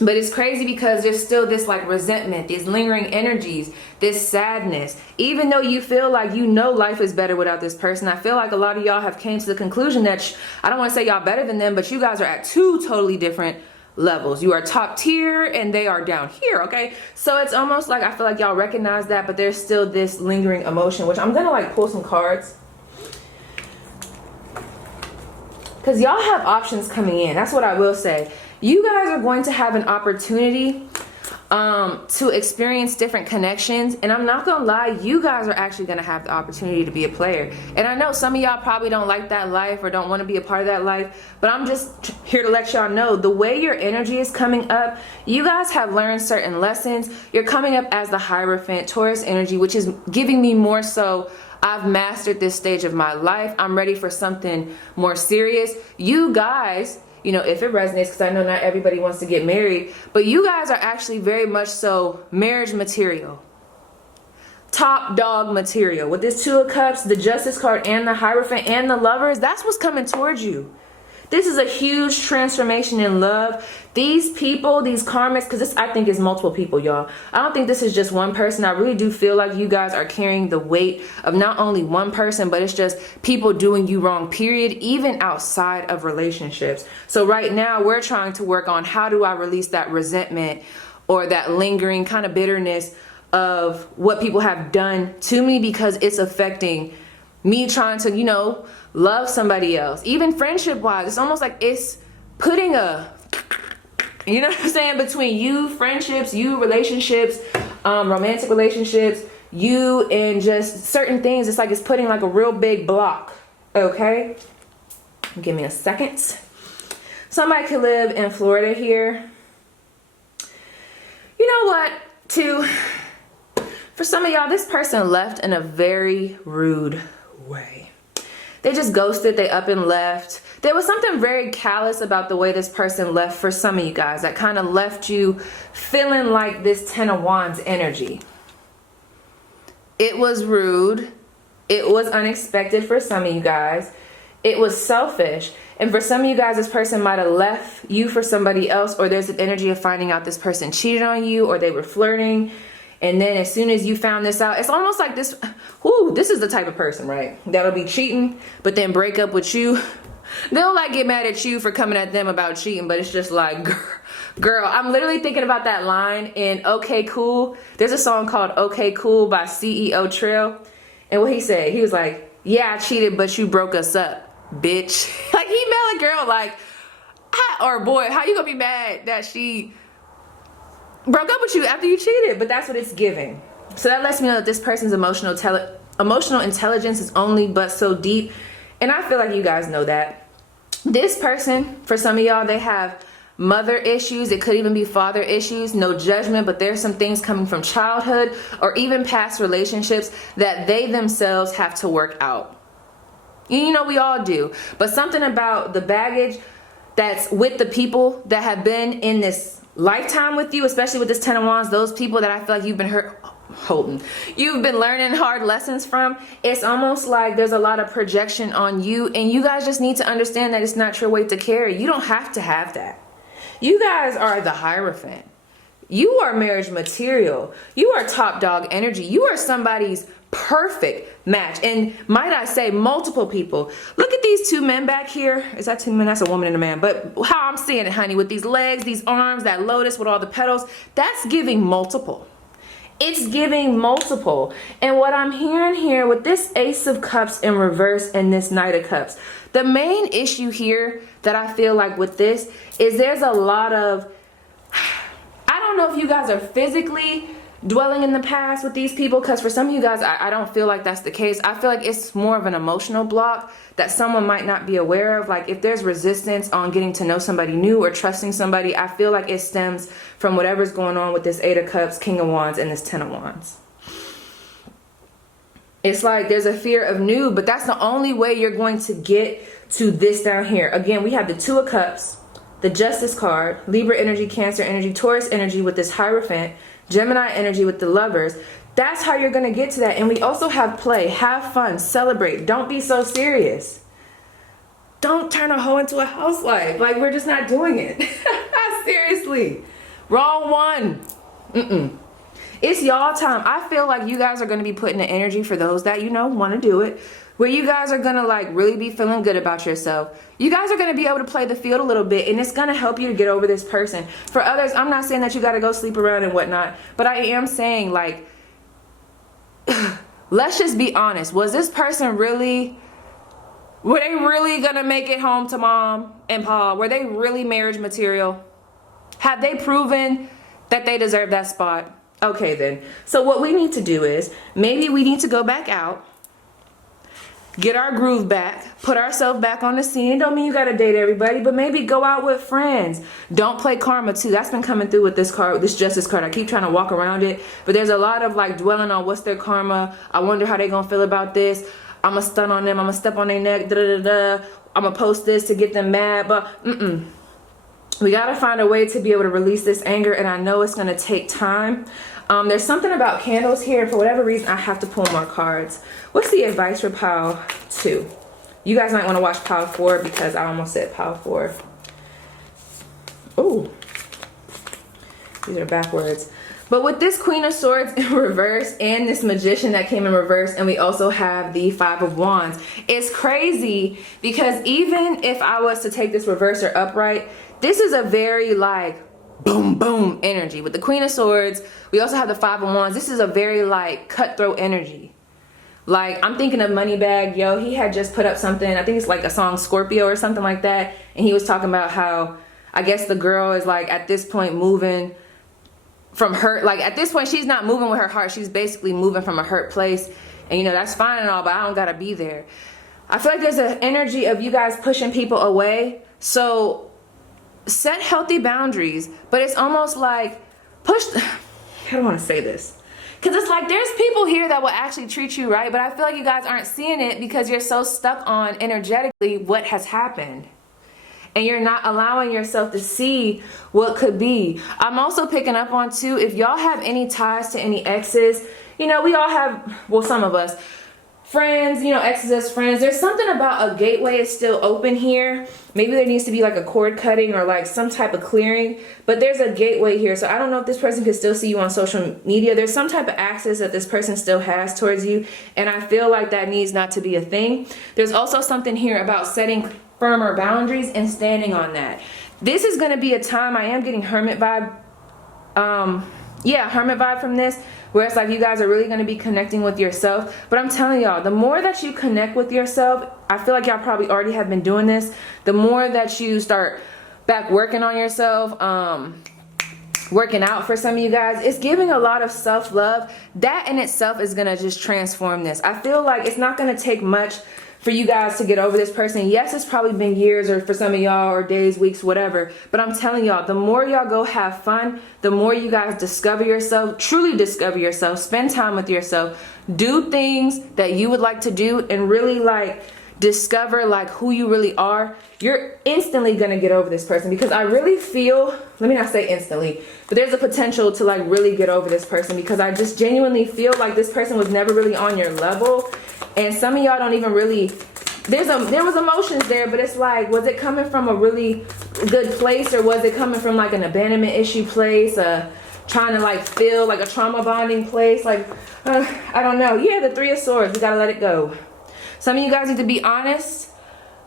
But it's crazy because there's still this like resentment, these lingering energies, this sadness. Even though you feel like, you know, life is better without this person, I feel like a lot of y'all have came to the conclusion that, I don't want to say y'all better than them, but you guys are at two totally different levels. You are top tier and they are down here, okay? So it's almost like I feel like y'all recognize that, but there's still this lingering emotion, which I'm gonna like pull some cards. Because y'all have options coming in. That's what I will say. You guys are going to have an opportunity to experience different connections. And I'm not gonna lie, you guys are actually gonna have the opportunity to be a player. And I know some of y'all probably don't like that life or don't want to be a part of that life, but I'm just here to let y'all know the way your energy is coming up, you guys have learned certain lessons. You're coming up as the Hierophant, Taurus energy, which is giving me more so, I've mastered this stage of my life. I'm ready for something more serious. You guys, you know, if it resonates, because I know not everybody wants to get married, but you guys are actually very much so marriage material. Top dog material. With this Two of Cups, the Justice card, and the Hierophant, and the Lovers, that's what's coming towards you. This is a huge transformation in love. These people, these karmics, because this I think is multiple people, y'all. I don't think this is just one person. I really do feel like you guys are carrying the weight of not only one person, but it's just people doing you wrong, period, even outside of relationships. So right now we're trying to work on how do I release that resentment or that lingering kind of bitterness of what people have done to me, because it's affecting me trying to, you know, love somebody else. Even friendship wise, it's almost like it's putting a, you know what I'm saying, between you, friendships, you, relationships, romantic relationships, you and just certain things. It's like it's putting like a real big block. Okay, give me a second. Somebody could live in Florida here. You know what, too, for some of y'all, this person left in a very rude way. They just ghosted, they up and left. There was something very callous about the way this person left for some of you guys that kind of left you feeling like this Ten of Wands energy. It was rude. It was unexpected for some of you guys. It was selfish. And for some of you guys, this person might have left you for somebody else, or there's an energy of finding out this person cheated on you or they were flirting. And then as soon as you found this out, it's almost like this, whoo, this is the type of person, right? That'll be cheating, but then break up with you. They'll like get mad at you for coming at them about cheating, but it's just like, girl, I'm literally thinking about that line in OK Cool. There's a song called OK Cool by CEO Trill. And what he said, he was like, yeah, I cheated, but you broke us up, bitch. Like he mad a girl like, or boy, how you gonna be mad that she broke up with you after you cheated? But that's what it's giving. So that lets me know that this person's emotional intelligence is only but so deep. And I feel like you guys know that. This person, for some of y'all, they have mother issues. It could even be father issues. No judgment, but there's some things coming from childhood or even past relationships that they themselves have to work out. You know, we all do. But something about the baggage that's with the people that have been in this lifetime with you, especially with this Ten of Wands, those people that I feel like you've been learning hard lessons from, it's almost like there's a lot of projection on you, and you guys just need to understand that it's not your weight to carry. You don't have to have that. You guys are the Hierophant. You are marriage material. You are top dog energy. You are somebody's perfect match. And might I say, multiple people. Look at these two men back here. Is that two men? That's a woman and a man. But how I'm seeing it, honey, with these legs, these arms, that lotus with all the petals, that's giving multiple. It's giving multiple. And what I'm hearing here with this Ace of Cups in reverse and this Knight of Cups, the main issue here that I feel like with this is there's a lot of, I don't know if you guys are physically dwelling in the past with these people, because for some of you guys, I don't feel like that's the case. I feel like it's more of an emotional block that someone might not be aware of. Like if there's resistance on getting to know somebody new or trusting somebody, I feel like it stems from whatever's going on with this Eight of Cups, King of Wands, and this Ten of Wands. It's like there's a fear of new, but that's the only way you're going to get to this down here. Again, we have the Two of Cups, the Justice card, Libra energy, Cancer energy, Taurus energy with this Hierophant, Gemini energy with the Lovers. That's how you're going to get to that. And we also have play, have fun, celebrate. Don't be so serious. Don't turn a hoe into a housewife. Like, we're just not doing it. Seriously. Wrong one. It's y'all time. I feel like you guys are going to be putting the energy for those that, you know, want to do it. where you guys are gonna like really be feeling good about yourself. You guys are gonna be able to play the field a little bit, and it's gonna help you to get over this person. For others, I'm not saying that you gotta go sleep around and whatnot, but I am saying, like, let's just be honest. Was this person really, were they really gonna make it home to mom and pa? Were they really marriage material? Have they proven that they deserve that spot? Okay then. So what we need to do is, maybe we need to go back out, get our groove back, put ourselves back on the scene. Don't mean you gotta date everybody, but maybe go out with friends. Don't play karma too. That's been coming through with this card, this justice card. I keep trying to walk around it, but there's a lot of like dwelling on what's their karma. I wonder how they gonna feel about this. I'm gonna stun on them. I'm gonna step on their neck. Da da da da. I'm gonna post this to get them mad, but we gotta find a way to be able to release this anger, and I know it's gonna take time. There's something about candles here. For whatever reason, I have to pull more cards. What's the advice for pile 2? You guys might want to watch pile 4 because I almost said pile 4. Ooh, these are backwards. But with this Queen of Swords in reverse and this Magician that came in reverse, and we also have the 5 of Wands, it's crazy because even if I was to take this reverse or upright, this is a very like boom boom energy. With the Queen of Swords, we also have the 5 of Wands. This is a very like cutthroat energy. Like, I'm thinking of Moneybagg Yo. He had just put up something, I think it's like a song Scorpio or something like that, and he was talking about how I guess the girl is like at this point moving from hurt. Like at this point she's not moving with her heart, she's basically moving from a hurt place, and you know that's fine and all, but I don't gotta be there. I feel like there's an energy of you guys pushing people away. So set healthy boundaries, but it's almost like push. I don't want to say this because it's like there's people here that will actually treat you right, but I feel like you guys aren't seeing it because you're so stuck on energetically what has happened, and you're not allowing yourself to see what could be. I'm also picking up on too, if y'all have any ties to any exes, you know, we all have, well, some of us, friends, you know, exes as friends. There's something about a gateway is still open here. Maybe there needs to be like a cord cutting or like some type of clearing, but there's a gateway here. So I don't know if this person can still see you on social media. There's some type of access that this person still has towards you, and I feel like that needs not to be a thing. There's also something here about setting firmer boundaries and standing on that. This is going to be a time, I am getting hermit vibe. Yeah, hermit vibe from this, where it's like you guys are really going to be connecting with yourself. But I'm telling y'all, the more that you connect with yourself, I feel like y'all probably already have been doing this, the more that you start back working on yourself, working out for some of you guys, it's giving a lot of self-love. That in itself is going to just transform this. I feel like it's not going to take much for you guys to get over this person. Yes, it's probably been years, or for some of y'all, or days, weeks, whatever. But I'm telling y'all, the more y'all go have fun, the more you guys discover yourself, truly discover yourself, spend time with yourself, do things that you would like to do, and really like discover like who you really are, you're instantly gonna get over this person. Because I really feel, let me not say instantly, but there's a potential to like really get over this person, because I just genuinely feel like this person was never really on your level. And some of y'all don't even really, there was emotions there, but it's like, was it coming from a really good place, or was it coming from like an abandonment issue place, trying to like feel like a trauma bonding place? Like, I don't know. Yeah, the 3 of Swords, we gotta let it go. Some of you guys need to be honest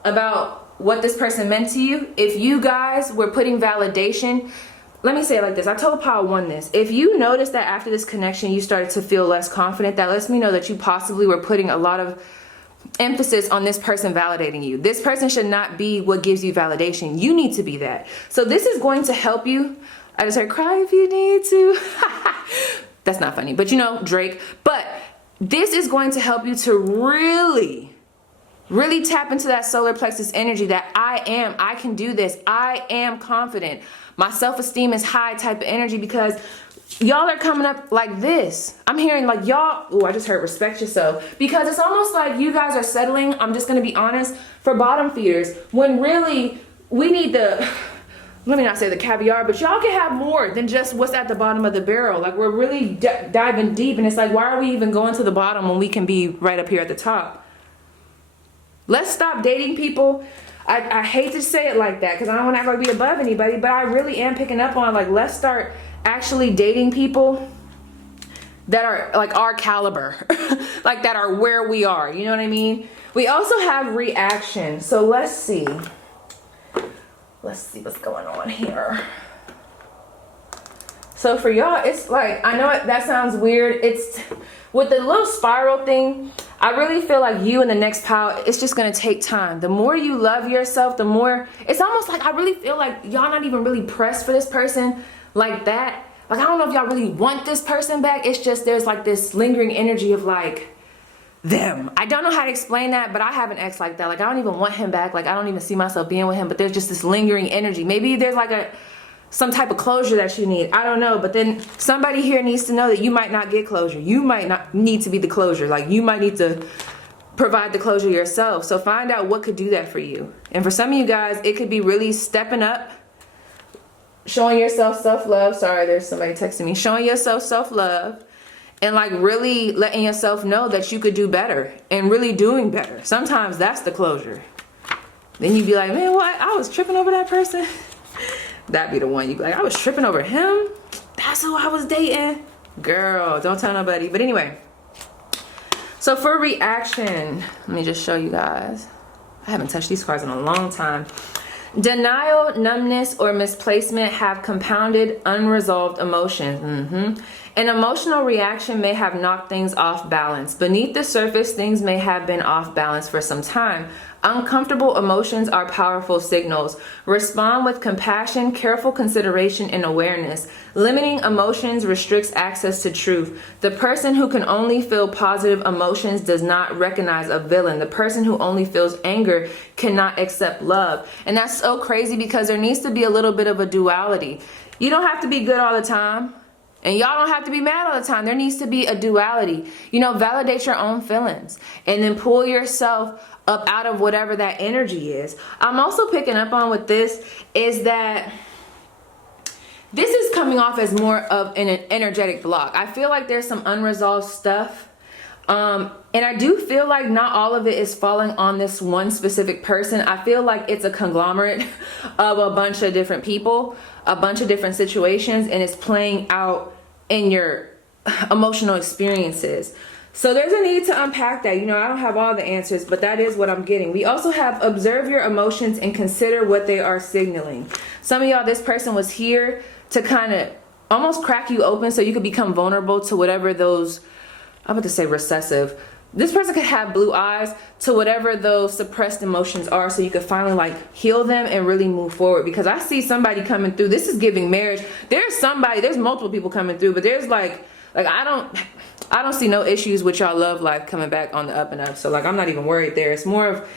about what this person meant to you. If you guys were putting validation, let me say it like this. I told pile 1 this. If you notice that after this connection you started to feel less confident, that lets me know that you possibly were putting a lot of emphasis on this person validating you. This person should not be what gives you validation. You need to be that. So this is going to help you. I just heard cry if you need to. That's not funny, but you know, Drake. But this is going to help you to really tap into that solar plexus energy that I can do this. I am confident. My self-esteem is high type of energy, because y'all are coming up like this. I'm hearing like y'all, oh, I just heard respect yourself, because it's almost like you guys are settling, I'm just going to be honest, for bottom feeders, when really we need the, let me not say the caviar, but y'all can have more than just what's at the bottom of the barrel. Like, we're really diving deep, and it's like, why are we even going to the bottom when we can be right up here at the top? Let's stop dating people. I hate to say it like that, because I don't want to ever be above anybody, but I really am picking up on, like, let's start actually dating people that are like our caliber, like that are where we are, you know what I mean? We also have reaction. So let's see what's going on here. So for y'all, it's like, I know that sounds weird. It's with the little spiral thing, I really feel like you and the next pile, it's just gonna take time. The more you love yourself, the more, it's almost like I really feel like y'all not even really pressed for this person like that. Like, I don't know if y'all really want this person back. It's just there's like this lingering energy of like them. I don't know how to explain that, but I have an ex like that. Like, I don't even want him back. Like, I don't even see myself being with him, but there's just this lingering energy. Maybe there's like some type of closure that you need. I don't know, but then somebody here needs to know that you might not get closure. You might not need to be the closure. Like, you might need to provide the closure yourself. So find out what could do that for you. And for some of you guys, it could be really stepping up, showing yourself self-love. Sorry, there's somebody texting me. Showing yourself self-love and like really letting yourself know that you could do better and really doing better. Sometimes that's the closure. Then you'd be like, man, what? I was tripping over that person. That'd be the one. You'd be like, I was tripping over him? That's who I was dating? Girl, don't tell nobody. But anyway, so for reaction, let me just show you guys. I haven't touched these cards in a long time. Denial, numbness, or misplacement have compounded unresolved emotions. An emotional reaction may have knocked things off balance. Beneath the surface, things may have been off balance for some time. Uncomfortable emotions are powerful signals. Respond with compassion, careful consideration, and awareness. Limiting emotions restricts access to truth. The person who can only feel positive emotions does not recognize a villain. The person who only feels anger cannot accept love. And that's so crazy because there needs to be a little bit of a duality. You don't have to be good all the time. And y'all don't have to be mad all the time. There needs to be a duality. You know, validate your own feelings and then pull yourself up out of whatever that energy is. I'm also picking up on with this is that this is coming off as more of an energetic block. I feel like there's some unresolved stuff. And I do feel like not all of it is falling on this one specific person. I feel like it's a conglomerate of a bunch of different people, a bunch of different situations, and it's playing out in your emotional experiences. So there's a need to unpack that. You know, I don't have all the answers, but that is what I'm getting. We also have observe your emotions and consider what they are signaling. Some of y'all, this person was here to kind of almost crack you open so you could become vulnerable to whatever those, I'm about to say recessive. This person could have blue eyes to whatever those suppressed emotions are so you could finally like heal them and really move forward. Because I see somebody coming through. This is giving marriage. There's multiple people coming through, but there's like I don't see no issues with y'all love life coming back on the up and up. So like, I'm not even worried there. It's more of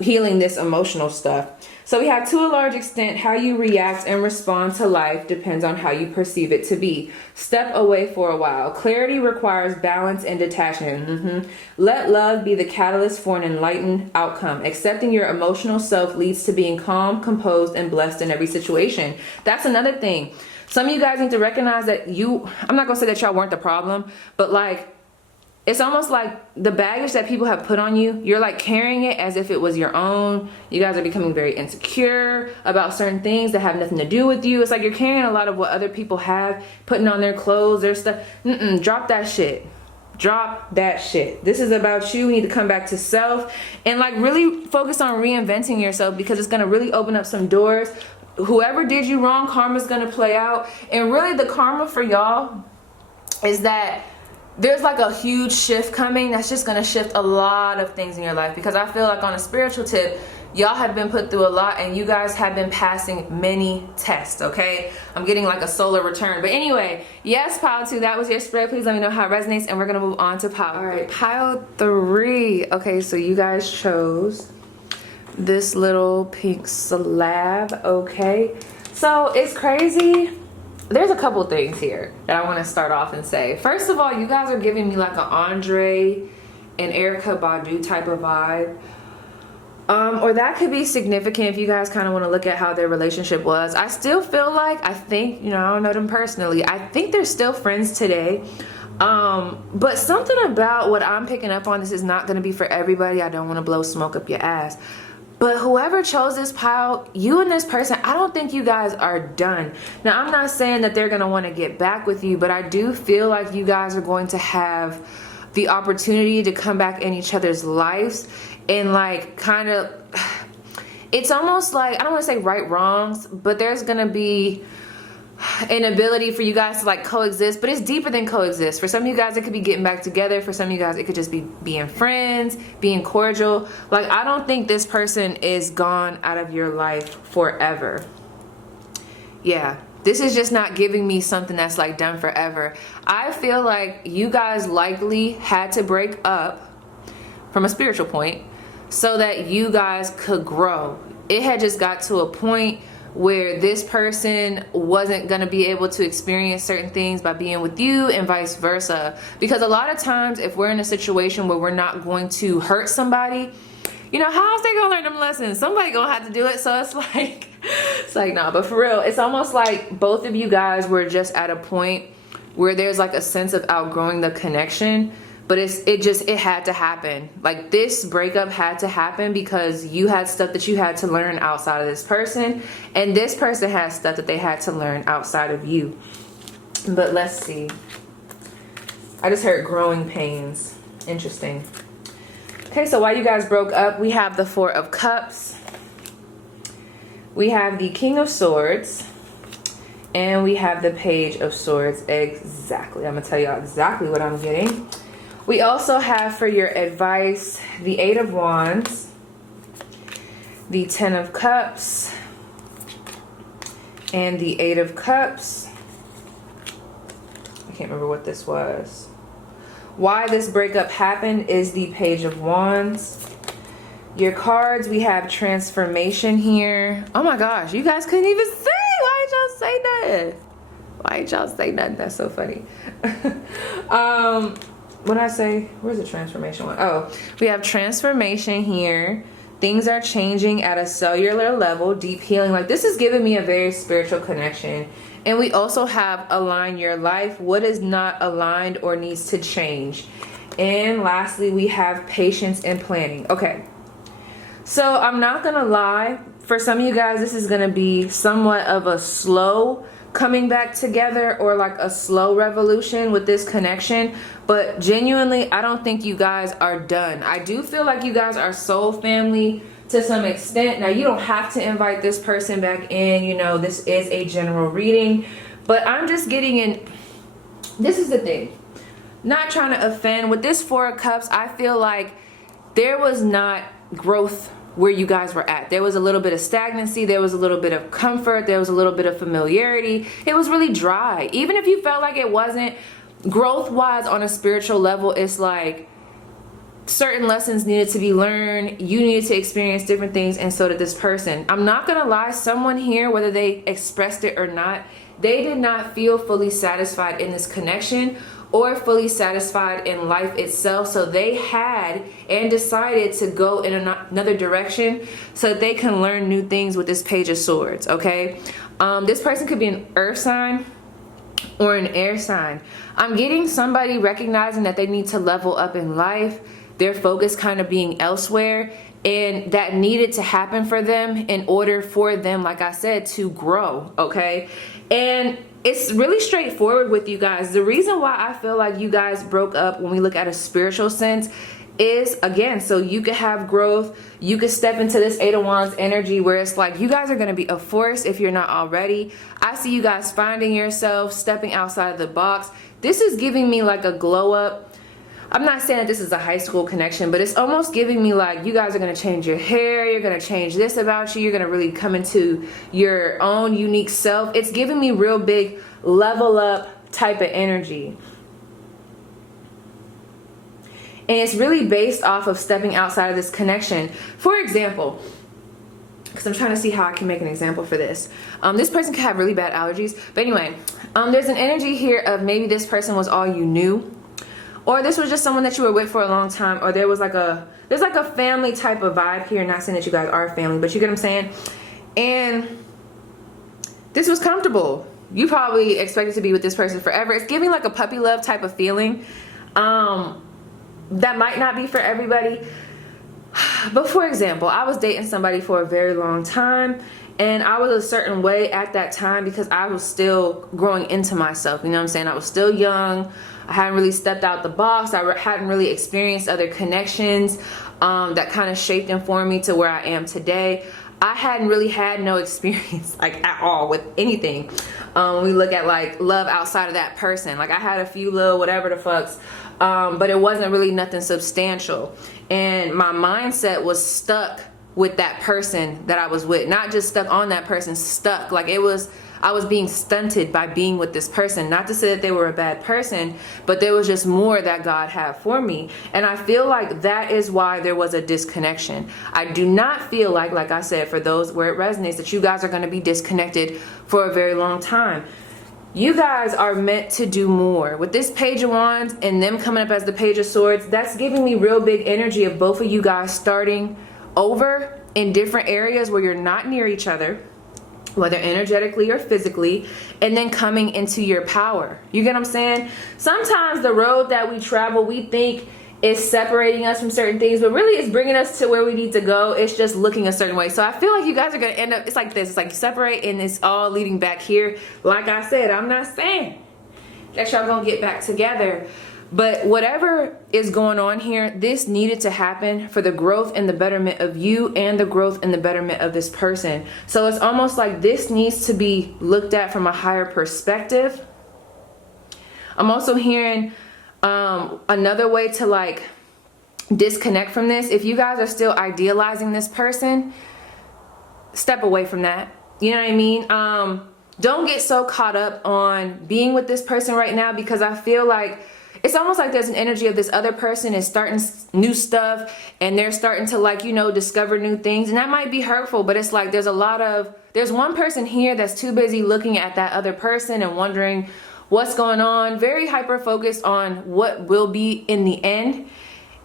healing this emotional stuff. So we have, to a large extent, how you react and respond to life depends on how you perceive it to be. Step away for a while. Clarity requires balance and detachment. Let love be the catalyst for an enlightened outcome. Accepting your emotional self leads to being calm, composed, and blessed in every situation. That's another thing. Some of you guys need to recognize that I'm not gonna say that y'all weren't the problem, but like, it's almost like the baggage that people have put on you, you're like carrying it as if it was your own. You guys are becoming very insecure about certain things that have nothing to do with you. It's like you're carrying a lot of what other people have, putting on their clothes, their stuff. Drop that shit. Drop that shit. This is about you. You need to come back to self and like really focus on reinventing yourself, because it's gonna really open up some doors. Whoever did you wrong, karma's gonna play out. And really the karma for y'all is that there's like a huge shift coming that's just gonna shift a lot of things in your life. Because I feel like on a spiritual tip, y'all have been put through a lot and you guys have been passing many tests, okay? I'm getting like a solar return. But anyway, yes, pile 2, that was your spread. Please let me know how it resonates and we're gonna move on to pile 3. All right, pile 3. Okay, so you guys chose this little pink slab, okay? So it's crazy. There's a couple things here that I want to start off and say. First of all, you guys are giving me like an Andre and Erykah Badu type of vibe. Or that could be significant if you guys kind of want to look at how their relationship was. I still feel like, I think, you know, I don't know them personally. I think they're still friends today. But something about what I'm picking up on, this is not going to be for everybody. I don't want to blow smoke up your ass. But whoever chose this pile, you and this person, I don't think you guys are done. Now, I'm not saying that they're going to want to get back with you, but I do feel like you guys are going to have the opportunity to come back in each other's lives and like kind of, it's almost like, I don't want to say right wrongs, but there's going to be an ability for you guys to like coexist, but it's deeper than coexist. For some of you guys, it could be getting back together. For some of you guys, it could just be being friends, being cordial. Like, I don't think this person is gone out of your life forever. Yeah, this is just not giving me something that's like done forever. I feel like you guys likely had to break up from a spiritual point so that you guys could grow. It had just got to a point where this person wasn't going to be able to experience certain things by being with you and vice versa. Because a lot of times if we're in a situation where we're not going to hurt somebody, you know, how else they gonna learn them lessons? Somebody gonna have to do it. So it's like, nah, but for real, it's almost like both of you guys were just at a point where there's like a sense of outgrowing the connection. But it had to happen. Like, this breakup had to happen because you had stuff that you had to learn outside of this person, and this person had stuff that they had to learn outside of you. But let's see. I just heard growing pains. Interesting. Okay, so while you guys broke up, we have the Four of Cups. We have the King of Swords. And we have the Page of Swords. Exactly. I'm going to tell y'all exactly what I'm getting. We also have for your advice the Eight of Wands, the Ten of Cups, and the Eight of Cups. I can't remember what this was. Why this breakup happened is the Page of Wands. Your cards, we have transformation here. Oh my gosh, you guys couldn't even see. Why did y'all say that? Why did y'all say that? That's so funny. What did I say? Where's the transformation one? Oh, we have transformation here. Things are changing at a cellular level, deep healing. Like, this is giving me a very spiritual connection. And we also have align your life. What is not aligned or needs to change? And lastly, we have patience and planning. Okay. So I'm not going to lie. For some of you guys, this is going to be somewhat of a slow coming back together, or like a slow revolution with this connection. But genuinely, I don't think you guys are done. I do feel like you guys are soul family to some extent. Now, you don't have to invite this person back in. You know, this is a general reading. But I'm just getting in. This is the thing. Not trying to offend. With this Four of Cups, I feel like there was not growth where you guys were at. There was a little bit of stagnancy. There was a little bit of comfort. There was a little bit of familiarity. It was really dry. Even if you felt like it wasn't, growth wise on a spiritual level, it's like certain lessons needed to be learned. You needed to experience different things, and so did this person. I'm not gonna lie, someone here, whether they expressed it or not, they did not feel fully satisfied in this connection or fully satisfied in life itself. So they had and decided to go in another direction so that they can learn new things with this Page of Swords, okay? This person could be an earth sign or an air sign. I'm getting somebody recognizing that they need to level up in life, their focus kind of being elsewhere, and that needed to happen for them in order for them, like I said, to grow, okay? And it's really straightforward with you guys. The reason why I feel like you guys broke up when we look at a spiritual sense is, again, so you could have growth. You could step into this Eight of Wands energy where it's like you guys are going to be a force if you're not already. I see you guys finding yourself, stepping outside of the box. This is giving me like a glow up. I'm not saying that this is a high school connection, but it's almost giving me like you guys are going to change your hair. You're going to change this about you. You're going to really come into your own unique self. It's giving me real big level up type of energy. And it's really based off of stepping outside of this connection. For example, because I'm trying to see how I can make an example for this. This person could have really bad allergies. But anyway, there's an energy here of maybe this person was all you knew. Or this was just someone that you were with for a long time. Or there's like a family type of vibe here. Not saying that you guys are family, but you get what I'm saying? And this was comfortable. You probably expected to be with this person forever. It's giving like a puppy love type of feeling. That might not be for everybody. But for example, I was dating somebody for a very long time, and I was a certain way at that time because I was still growing into myself. You know what I'm saying? I was still young. I hadn't really stepped out the box. I hadn't really experienced other connections that kind of shaped and formed me to where I am today. I hadn't really had no experience like at all with anything. When we look at like love outside of that person, like I had a few little whatever the fucks, but it wasn't really nothing substantial. And my mindset was stuck with that person that I was with. Not just stuck on that person, stuck. Like I was being stunted by being with this person. Not to say that they were a bad person, but there was just more that God had for me. And I feel like that is why there was a disconnection. I do not feel like I said, for those where it resonates, that you guys are going to be disconnected for a very long time. You guys are meant to do more. With this Page of Wands and them coming up as the Page of Swords, that's giving me real big energy of both of you guys starting over in different areas where you're not near each other, whether energetically or physically, and then coming into your power. You get what I'm saying? Sometimes the road that we travel, we think is separating us from certain things, but really it's bringing us to where we need to go. It's just looking a certain way. So I feel like you guys are gonna end up, it's like this, it's like you separate and it's all leading back here. Like I said, I'm not saying that y'all gonna get back together, but whatever is going on here, this needed to happen for the growth and the betterment of you and the growth and the betterment of this person. So it's almost like this needs to be looked at from a higher perspective. I'm also hearing another way to like disconnect from this. If you guys are still idealizing this person, step away from that. You know what I mean? Don't get so caught up on being with this person right now, because I feel like it's almost like there's an energy of this other person is starting new stuff and they're starting to, like, you know, discover new things. And that might be hurtful, but it's like there's one person here that's too busy looking at that other person and wondering what's going on, very hyper focused on what will be in the end.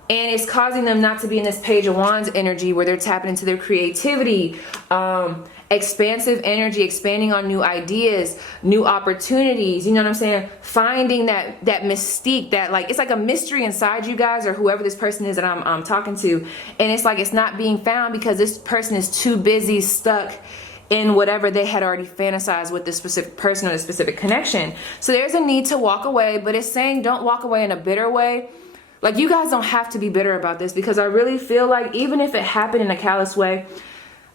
And it's causing them not to be in this Page of Wands energy where they're tapping into their creativity, expansive energy, expanding on new ideas, new opportunities. You know what I'm saying? Finding that mystique, that like, it's like a mystery inside you guys, or whoever this person is that I'm talking to. And it's like, it's not being found because this person is too busy, stuck in whatever they had already fantasized with this specific person or this specific connection. So there's a need to walk away, but it's saying don't walk away in a bitter way. Like, you guys don't have to be bitter about this, because I really feel like even if it happened in a callous way,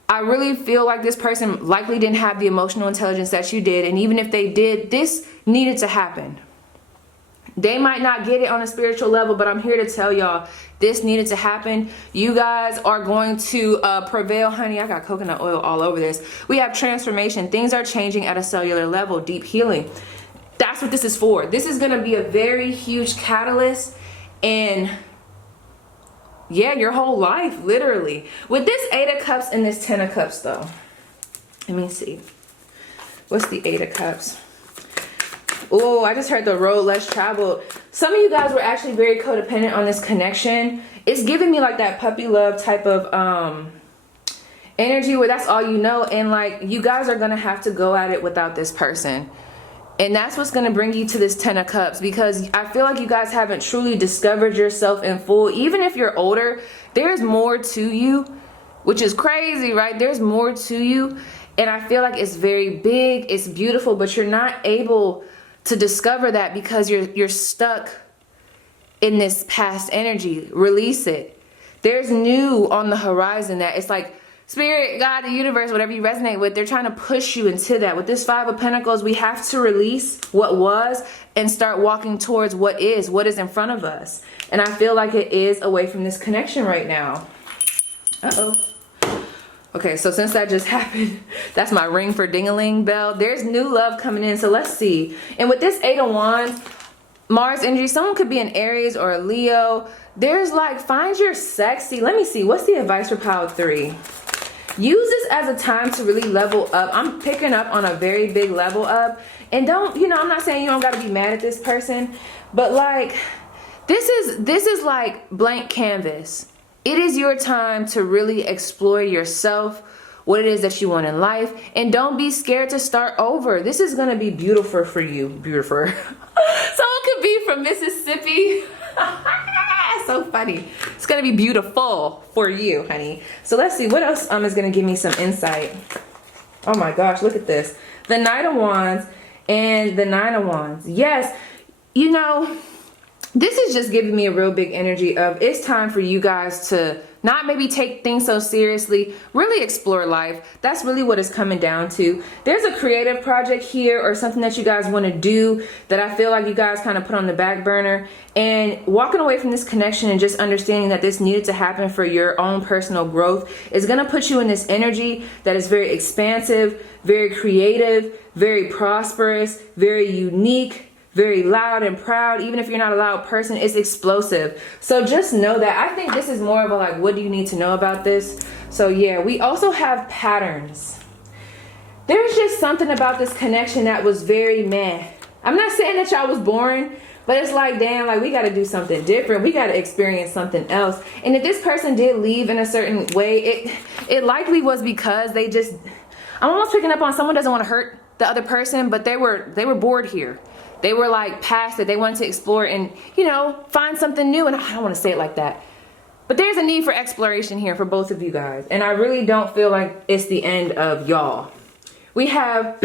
I really feel like this person likely didn't have the emotional intelligence that you did. And even if they did, this needed to happen. They might not get it on a spiritual level, but I'm here to tell y'all this needed to happen. You guys are going to prevail, honey. I got coconut oil all over this. We have transformation. Things are changing at a cellular level, deep healing. That's what this is for. This is going to be a very huge catalyst. And yeah, your whole life, literally. With this 8 of Cups and this 10 of Cups, though. Let me see. What's the 8 of Cups? Oh, I just heard the road less traveled. Some of you guys were actually very codependent on this connection. It's giving me like that puppy love type of energy where that's all you know. And like, you guys are going to have to go at it without this person. And that's what's going to bring you to this 10 of Cups, because I feel like you guys haven't truly discovered yourself in full. Even if you're older, there's more to you, which is crazy, right? There's more to you. And I feel like it's very big, it's beautiful, but you're not able to discover that because you're stuck in this past energy. Release it. There's new on the horizon that it's like, Spirit, God, the universe, whatever you resonate with, they're trying to push you into that. With this 5 of Pentacles, we have to release what was and start walking towards what is in front of us. And I feel like it is away from this connection right now. Uh-oh. Okay, so since that just happened, that's my ring for ding-a-ling bell. There's new love coming in, so let's see. And with this 8 of Wands, Mars energy, someone could be an Aries or a Leo. There's like, find your sexy. Let me see, what's the advice for Power 3? Use this as a time to really level up. I'm picking up on a very big level up. And don't, you know, I'm not saying you don't got to be mad at this person, but like, this is like blank canvas. It is your time to really explore yourself, what it is that you want in life, and don't be scared to start over. This is going to be beautiful for you. Beautiful. Someone could be from Mississippi. So funny. It's gonna be beautiful for you, honey. So let's see what else is gonna give me some insight. Oh my gosh, look at this. The Knight of Wands and the Nine of Wands. Yes, you know, this is just giving me a real big energy of it's time for you guys to not maybe take things so seriously, really explore life. That's really what it's coming down to. There's a creative project here or something that you guys want to do that I feel like you guys kind of put on the back burner, and walking away from this connection and just understanding that this needed to happen for your own personal growth is going to put you in this energy that is very expansive, very creative, very prosperous, very unique, very loud and proud. Even if you're not a loud person, it's explosive. So just know that. I think this is more of a like, what do you need to know about this? So yeah, we also have patterns. There's just something about this connection that was very meh. I'm not saying that y'all was boring, but it's like, damn, like we got to do something different. We got to experience something else. And if this person did leave in a certain way, it likely was because they just, I'm almost picking up on someone doesn't want to hurt the other person, but they were bored here. They were like past it. They wanted to explore and, you know, find something new. And I don't want to say it like that, but there's a need for exploration here for both of you guys. And I really don't feel like it's the end of y'all. We have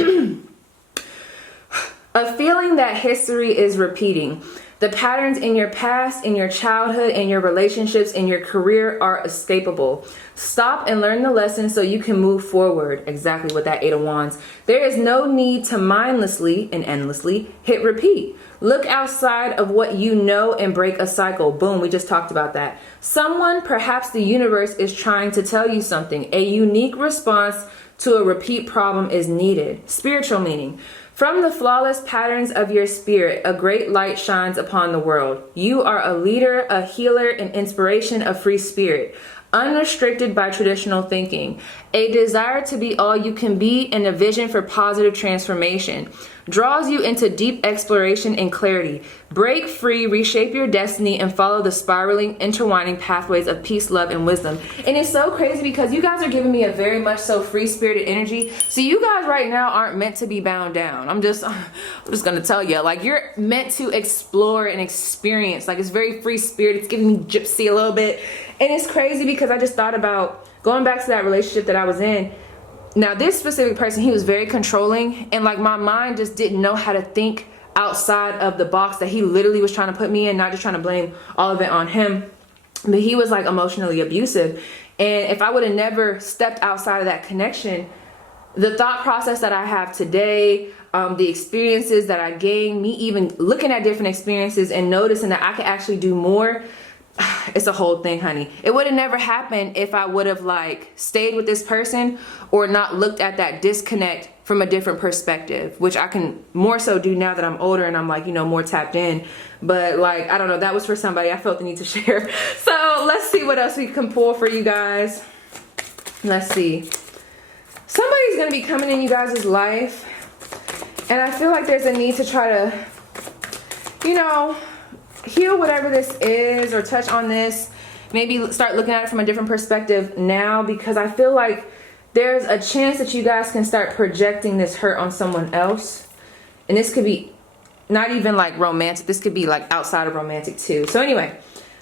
a feeling that history is repeating. The patterns in your past, in your childhood, in your relationships, in your career are escapable. Stop and learn the lesson so you can move forward. Exactly what that Eight of Wands. There is no need to mindlessly and endlessly hit repeat. Look outside of what you know and break a cycle. Boom, we just talked about that. Someone, perhaps the universe, is trying to tell you something. A unique response to a repeat problem is needed. Spiritual meaning. From the flawless patterns of your spirit, a great light shines upon the world. You are a leader, a healer, an inspiration, a free spirit, unrestricted by traditional thinking, a desire to be all you can be, and a vision for positive transformation. Draws you into deep exploration and clarity. Break free, reshape your destiny, and follow the spiraling, intertwining pathways of peace, love, and wisdom. And it's so crazy because you guys are giving me a very much so free-spirited energy. So you guys right now aren't meant to be bound down. I'm just gonna tell you, like, you're meant to explore and experience. Like, it's very free-spirited. It's giving me gypsy a little bit. And it's crazy because I just thought about going back to that relationship that I was in. Now, this specific person, he was very controlling, and like my mind just didn't know how to think outside of the box that he literally was trying to put me in, not just trying to blame all of it on him, but he was like emotionally abusive. And if I would have never stepped outside of that connection, the thought process that I have today, the experiences that I gained, me even looking at different experiences and noticing that I could actually do more, it's a whole thing, honey. It would have never happened if I would have like stayed with this person or not looked at that disconnect from a different perspective, which I can more so do now that I'm older and I'm like, you know, more tapped in. But like, I don't know, that was for somebody. I felt the need to share. So let's see what else we can pull for you guys. Let's see. Somebody's gonna be coming in you guys' life, and I feel like there's a need to try to, you know, heal whatever this is or touch on this. Maybe start looking at it from a different perspective now, because I feel like there's a chance that you guys can start projecting this hurt on someone else. And this could be not even like romantic. This could be like outside of romantic too. So anyway,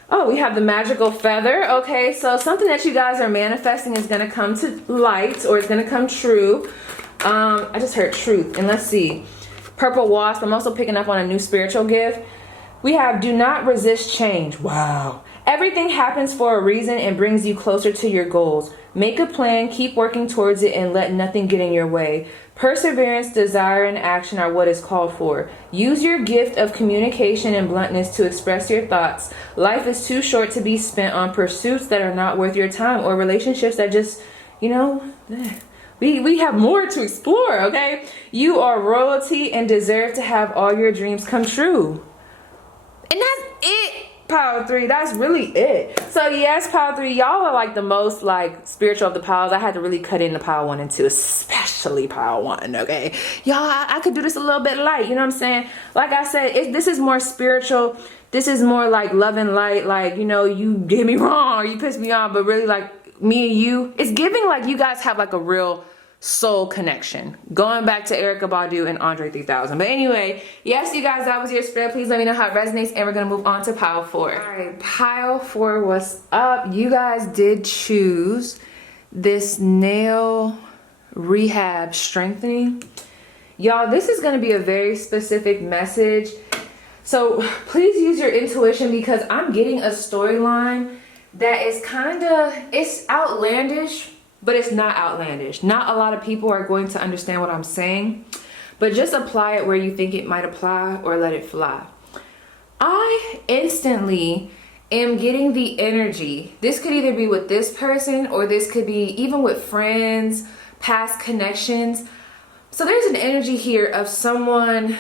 oh, we have the magical feather. Okay, so something that you guys are manifesting is going to come to light, or it's going to come true. I just heard truth. And let's see. Purple wasp. I'm also picking up on a new spiritual gift. We have do not resist change. Wow. Everything happens for a reason and brings you closer to your goals. Make a plan, keep working towards it, and let nothing get in your way. Perseverance, desire, and action are what is called for. Use your gift of communication and bluntness to express your thoughts. Life is too short to be spent on pursuits that are not worth your time, or relationships that just, you know, we have more to explore, okay? You are royalty and deserve to have all your dreams come true. And that's it, Pile 3. That's really it. So yes, Pile 3, y'all are like the most like spiritual of the piles. I had to really cut into Pile 1 and 2, especially Pile 1, okay? Y'all, I could do this a little bit light, you know what I'm saying? Like I said, this is more spiritual. This is more like love and light, like, you know, you did me wrong or you pissed me off, but really like me and you. It's giving like you guys have like a real soul connection. Going back to Erykah Badu and Andre 3000. But anyway, yes, you guys, that was your spread. Please let me know how it resonates, and we're gonna move on to pile 4. All right, pile 4, what's up? You guys did choose this nail rehab strengthening. Y'all, this is gonna be a very specific message. So please use your intuition, because I'm getting a storyline that is it's outlandish, but it's not outlandish. Not a lot of people are going to understand what I'm saying, but just apply it where you think it might apply, or let it fly. I instantly am getting the energy. This could either be with this person, or this could be even with friends, past connections. So there's an energy here of someone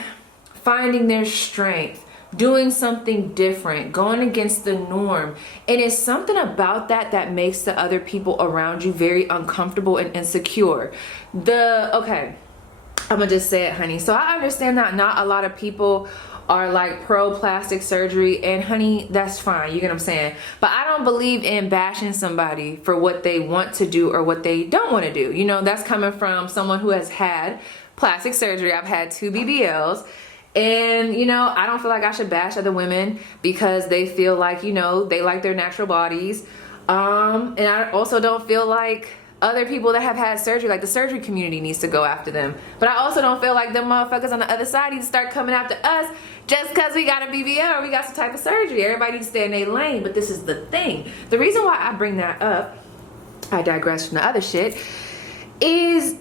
finding their strength, doing something different, going against the norm. And it's something about that that makes the other people around you very uncomfortable and insecure. Okay, I'm gonna just say it, honey. So I understand that not a lot of people are like pro plastic surgery, and honey, that's fine, you get what I'm saying? But I don't believe in bashing somebody for what they want to do or what they don't want to do. You know, that's coming from someone who has had plastic surgery. I've had 2 BBLs. And, you know, I don't feel like I should bash other women because they feel like, you know, they like their natural bodies. And I also don't feel like other people that have had surgery, like the surgery community, needs to go after them. But I also don't feel like them motherfuckers on the other side need to start coming after us just because we got a BBL or we got some type of surgery. Everybody needs to stay in their lane. But this is the thing. The reason why I bring that up, I digress from the other shit, is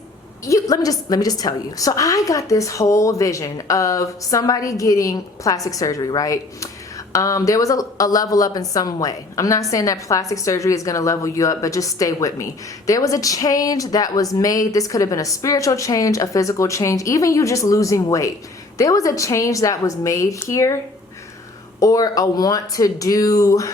let me just tell you. So I got this whole vision of somebody getting plastic surgery, right? There was a level up in some way. I'm not saying that plastic surgery is gonna level you up, but just stay with me. There was a change that was made. This could have been a spiritual change, a physical change, even you just losing weight. There was a change that was made here, or a want to do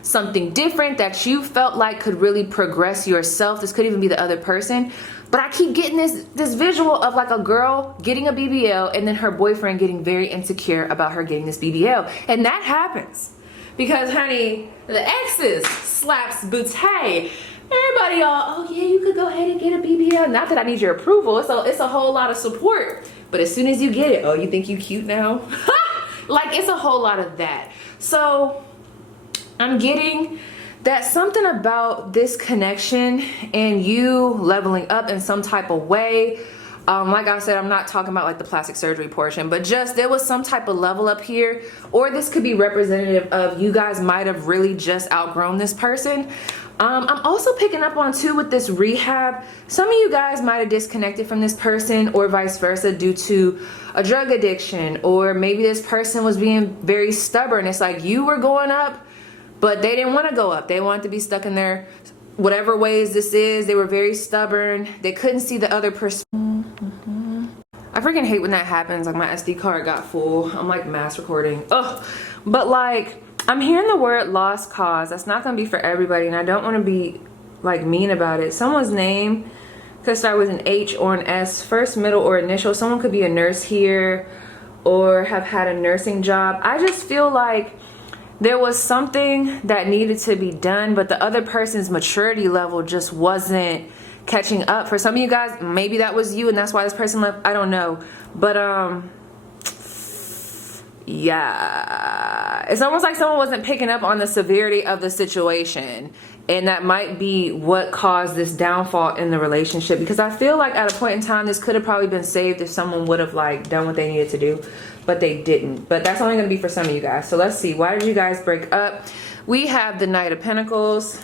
something different that you felt like could really progress yourself. This could even be the other person. But I keep getting this visual of like a girl getting a BBL and then her boyfriend getting very insecure about her getting this BBL. And that happens because, honey, the exes slaps booty. Everybody all, oh yeah, you could go ahead and get a BBL. Not that I need your approval. It's a whole lot of support. But as soon as you get it, oh, you think you cute now? Like, it's a whole lot of that. So I'm getting that something about this connection and you leveling up in some type of way. Like I said, I'm not talking about like the plastic surgery portion, but just there was some type of level up here, or this could be representative of you guys might have really just outgrown this person. I'm also picking up on too with this rehab, some of you guys might have disconnected from this person or vice versa due to a drug addiction, or maybe this person was being very stubborn. It's like you were going up, but they didn't want to go up. They wanted to be stuck in their whatever ways this is. They were very stubborn. They couldn't see the other person. I freaking hate when that happens. Like my SD card got full. I'm like mass recording. Ugh. But like I'm hearing the word lost cause. That's not gonna be for everybody, and I don't want to be like mean about it. Someone's name could start with an H or an S, first, middle, or initial. Someone could be a nurse here or have had a nursing job. I just feel like there was something that needed to be done, but the other person's maturity level just wasn't catching up. For some of you guys, maybe that was you and that's why this person left. I don't know. But yeah, it's almost like someone wasn't picking up on the severity of the situation, and that might be what caused this downfall in the relationship, because I feel like at a point in time this could have probably been saved if someone would have like done what they needed to do, but they didn't. But that's only going to be for some of you guys. So let's see, why did you guys break up? We have the Knight of Pentacles.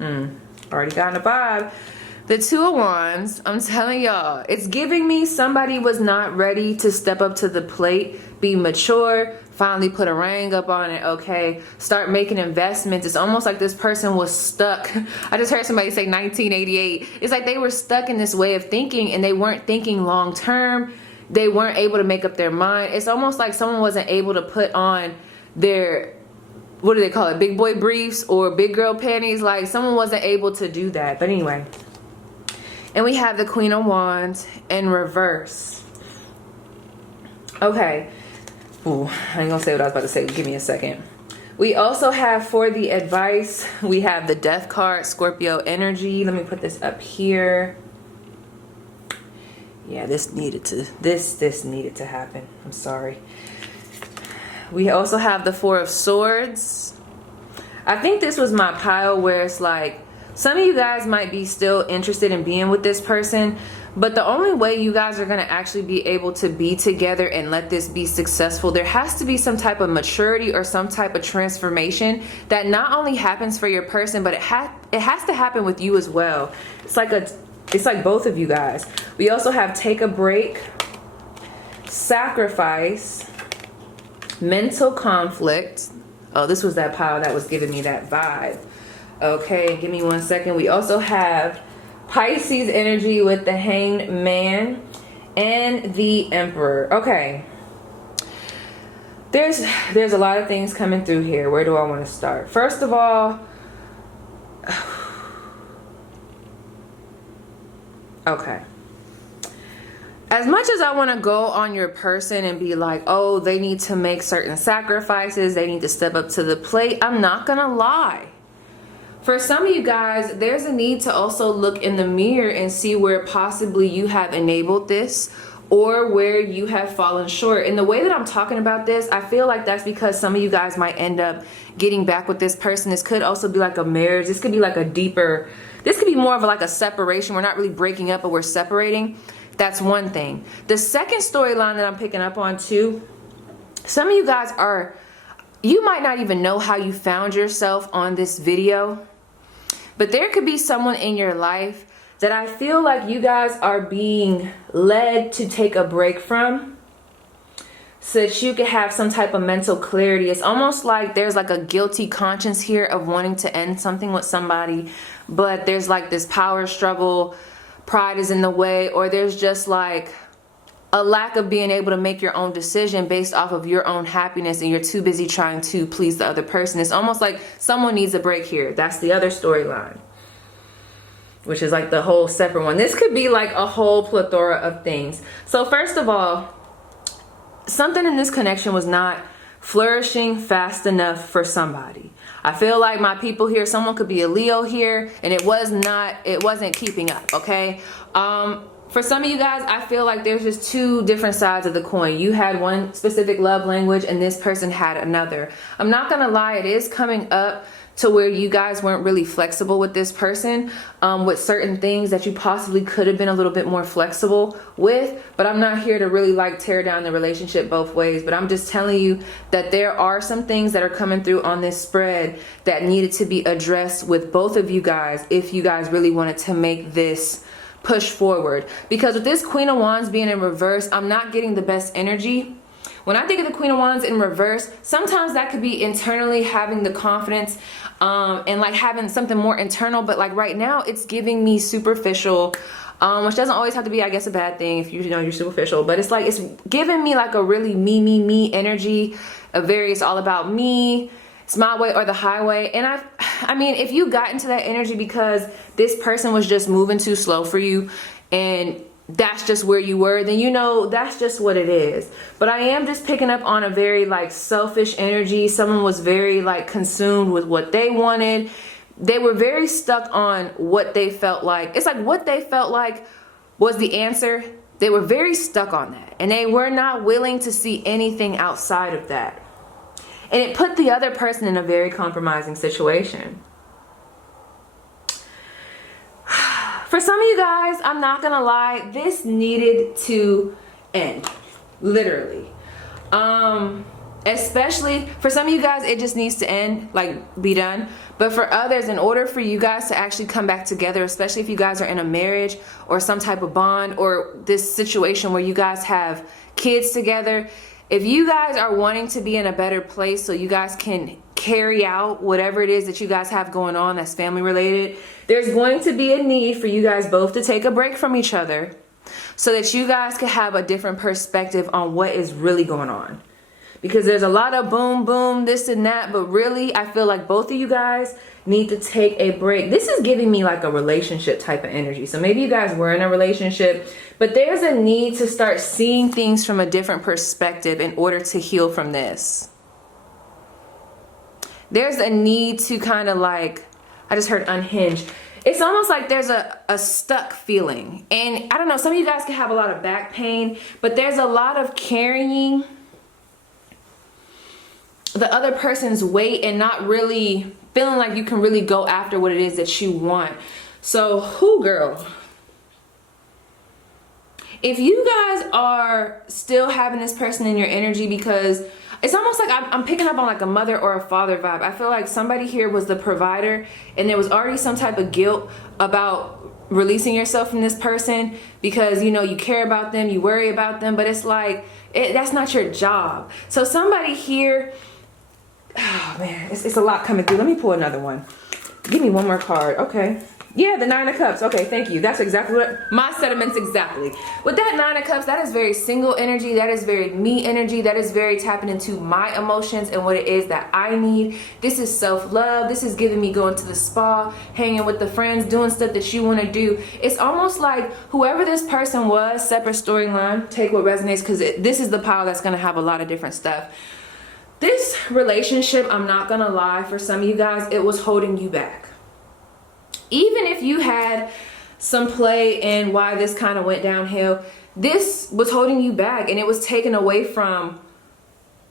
Already got in a vibe. The Two of Wands. I'm telling y'all, it's giving me somebody was not ready to step up to the plate, be mature, finally put a ring up on it, okay, start making investments. It's almost like this person was stuck. I just heard somebody say 1988. It's like they were stuck in this way of thinking and they weren't thinking long term. They weren't able to make up their mind. It's almost like someone wasn't able to put on their, what do they call it, big boy briefs or big girl panties. Like someone wasn't able to do that. But anyway. And we have the Queen of Wands in reverse. Okay. Ooh, I ain't gonna say what I was about to say. Give me a second. We also have for the advice, we have the Death card, Scorpio energy. Let me put this up here. Yeah, this needed to happen. I'm sorry. We also have the Four of Swords. I think this was my pile where it's like, some of you guys might be still interested in being with this person, but the only way you guys are going to actually be able to be together and let this be successful, there has to be some type of maturity or some type of transformation that not only happens for your person, but it has to happen with you as well. It's like both of you guys. We also have take a break, sacrifice, mental conflict. Oh, this was that pile that was giving me that vibe. Okay, give me 1 second. We also have Pisces energy with the Hanged Man and the Emperor. Okay. There's a lot of things coming through here. Where do I want to start? First of all, okay. As much as I want to go on your person and be like, oh, they need to make certain sacrifices, they need to step up to the plate, I'm not going to lie. For some of you guys, there's a need to also look in the mirror and see where possibly you have enabled this or where you have fallen short. And the way that I'm talking about this, I feel like that's because some of you guys might end up getting back with this person. This could also be like a marriage. This could be like a deeper, this could be more of like a separation. We're not really breaking up, but we're separating. That's one thing. The second storyline that I'm picking up on too, some of you guys are, you might not even know how you found yourself on this video, but there could be someone in your life that I feel like you guys are being led to take a break from so that you could have some type of mental clarity. It's almost like there's like a guilty conscience here of wanting to end something with somebody, but there's like this power struggle, pride is in the way, or there's just like a lack of being able to make your own decision based off of your own happiness, and you're too busy trying to please the other person. It's almost like someone needs a break here. That's the other storyline, which is like the whole separate one. This could be like a whole plethora of things. So first of all, something in this connection was not flourishing fast enough for somebody. I feel like my people here, someone could be a Leo here, and it wasn't keeping up, okay? For some of you guys, I feel like there's just two different sides of the coin. You had one specific love language and this person had another. I'm not gonna lie, it is coming up to where you guys weren't really flexible with this person, with certain things that you possibly could have been a little bit more flexible with, but I'm not here to really like tear down the relationship both ways, but I'm just telling you that there are some things that are coming through on this spread that needed to be addressed with both of you guys if you guys really wanted to make this push forward. Because with this Queen of Wands being in reverse, I'm not getting the best energy. When I think of the Queen of Wands in reverse, sometimes that could be internally having the confidence and like having something more internal, but like right now it's giving me superficial, which doesn't always have to be, I guess, a bad thing if you know you're superficial, but it's like it's giving me like a really me energy, it's all about me, it's my way or the highway. And I mean, if you got into that energy because this person was just moving too slow for you and that's just where you were, then you know that's just what it is. But I am just picking up on a very like selfish energy. Someone was very like consumed with what they wanted. They were very stuck on what they felt like. It's like what they felt like was the answer. They were very stuck on that, and they were not willing to see anything outside of that. And it put the other person in a very compromising situation. For some of you guys, I'm not gonna lie, this needed to end, literally. Especially for some of you guys, it just needs to end, like be done. But for others, in order for you guys to actually come back together, especially if you guys are in a marriage or some type of bond or this situation where you guys have kids together, if you guys are wanting to be in a better place so you guys can carry out whatever it is that you guys have going on that's family related, there's going to be a need for you guys both to take a break from each other so that you guys can have a different perspective on what is really going on. Because there's a lot of boom, boom, this and that, but really I feel like both of you guys need to take a break. This is giving me like a relationship type of energy. So maybe you guys were in a relationship, but there's a need to start seeing things from a different perspective in order to heal from this. There's a need to kind of like, I just heard unhinge. it's almost like there's a stuck feeling. And I don't know, some of you guys can have a lot of back pain, but there's a lot of carrying the other person's weight and not really feeling like you can really go after what it is that you want. So, who girl? If you guys are still having this person in your energy, because it's almost like I'm picking up on like a mother or a father vibe. I feel like somebody here was the provider and there was already some type of guilt about releasing yourself from this person because, you know, you care about them, you worry about them, but it's like, that's not your job. So somebody here, oh man, it's a lot coming through. Let me pull another one. Give me one more card. Okay. Yeah, the Nine of Cups. Okay, thank you. That's exactly what my sentiments exactly. With that Nine of Cups, that is very single energy. That is very me energy. That is very tapping into my emotions and what it is that I need. This is self-love. This is giving me going to the spa, hanging with the friends, doing stuff that you want to do. It's almost like whoever this person was, separate storyline, take what resonates, because this is the pile that's going to have a lot of different stuff. This relationship, I'm not going to lie, for some of you guys, it was holding you back. Even if you had some play in why this kind of went downhill, this was holding you back and it was taken away from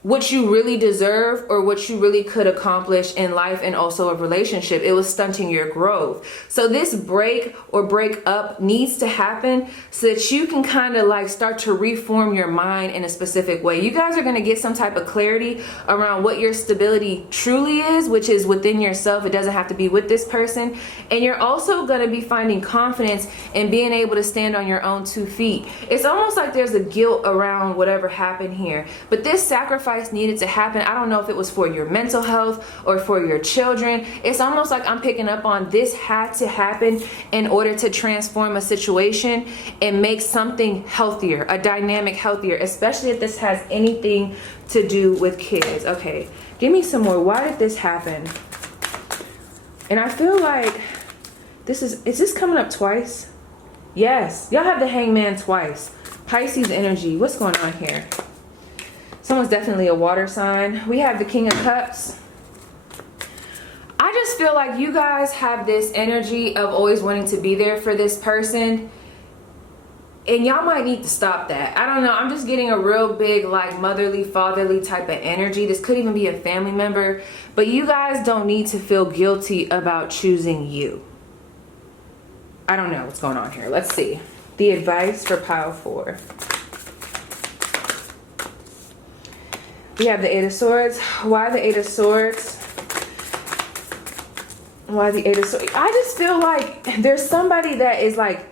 what you really deserve or what you really could accomplish in life and also a relationship. It was stunting your growth. So this break or break up needs to happen so that you can kind of like start to reform your mind in a specific way. You guys are going to get some type of clarity around what your stability truly is, which is within yourself. It doesn't have to be with this person. And you're also going to be finding confidence in being able to stand on your own 2 feet. It's almost like there's a guilt around whatever happened here, but this sacrifice needed to happen. I don't know if it was for your mental health or for your children. It's almost like I'm picking up on this had to happen in order to transform a situation and make something healthier, a dynamic healthier, especially if this has anything to do with kids. Okay, give me some more. Why did this happen? And I feel like is this coming up twice? Yes, y'all have the Hangman twice. Pisces energy. What's going on here? Someone's definitely a water sign. We have the King of Cups. I just feel like you guys have this energy of always wanting to be there for this person. And y'all might need to stop that. I don't know. I'm just getting a real big like motherly, fatherly type of energy. This could even be a family member. But you guys don't need to feel guilty about choosing you. I don't know what's going on here. Let's see. The advice for pile 4. We have the 8 of Swords. Why the 8 of Swords? Why the 8 of Swords? I just feel like there's somebody that is like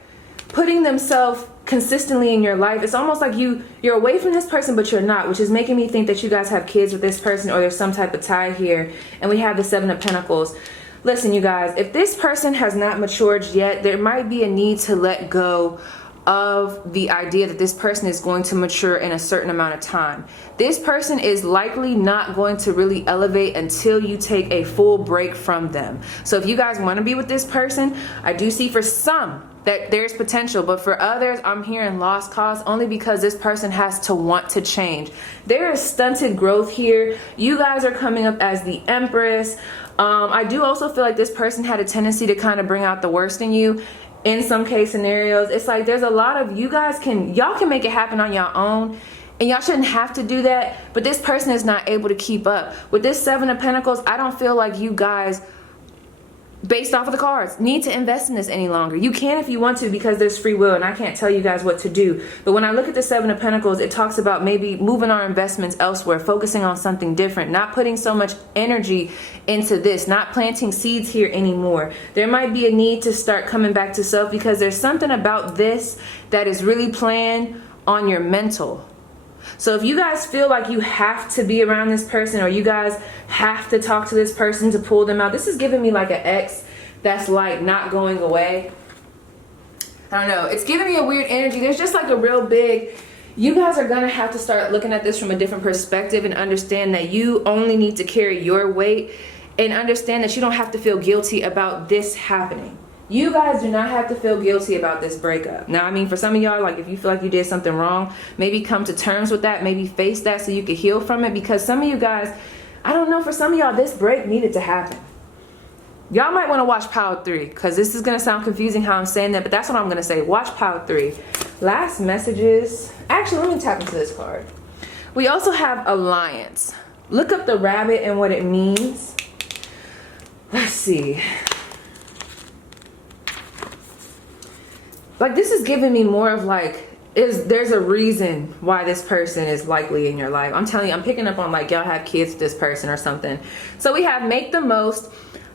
putting themselves consistently in your life. It's almost like you're away from this person, but you're not, which is making me think that you guys have kids with this person or there's some type of tie here. And we have the 7 of Pentacles. Listen, you guys, if this person has not matured yet, there might be a need to let go of the idea that this person is going to mature in a certain amount of time. This person is likely not going to really elevate until you take a full break from them. So if you guys want to be with this person, I do see for some that there's potential, but for others, I'm hearing lost cause only because this person has to want to change. There is stunted growth here. You guys are coming up as the Empress. I do also feel like this person had a tendency to kind of bring out the worst in you. In some case scenarios, it's like there's a lot of y'all can make it happen on your own, and y'all shouldn't have to do that, but this person is not able to keep up. With this 7 of Pentacles, I don't feel like you guys, based off of the cards, need to invest in this any longer. You can if you want to, because there's free will and I can't tell you guys what to do. But when I look at the 7 of Pentacles, it talks about maybe moving our investments elsewhere, focusing on something different, not putting so much energy into this, not planting seeds here anymore. There might be a need to start coming back to self, because there's something about this that is really playing on your mental. So if you guys feel like you have to be around this person, or you guys have to talk to this person to pull them out, this is giving me like an ex that's like not going away. I don't know. It's giving me a weird energy. There's just like a real big, you guys are going to have to start looking at this from a different perspective and understand that you only need to carry your weight, and understand that you don't have to feel guilty about this happening. You guys do not have to feel guilty about this breakup. Now, I mean, for some of y'all, like if you feel like you did something wrong, maybe come to terms with that, maybe face that so you can heal from it, because some of you guys, I don't know, for some of y'all, this break needed to happen. Y'all might want to watch Pile 3 because this is going to sound confusing how I'm saying that, but that's what I'm going to say. Watch Pile 3. Last messages. Actually, let me tap into this card. We also have Alliance. Look up the rabbit and what it means. Let's see. Like, this is giving me more of like, there's a reason why this person is likely in your life. I'm telling you, I'm picking up on like y'all have kids with this person or something. So we have make the most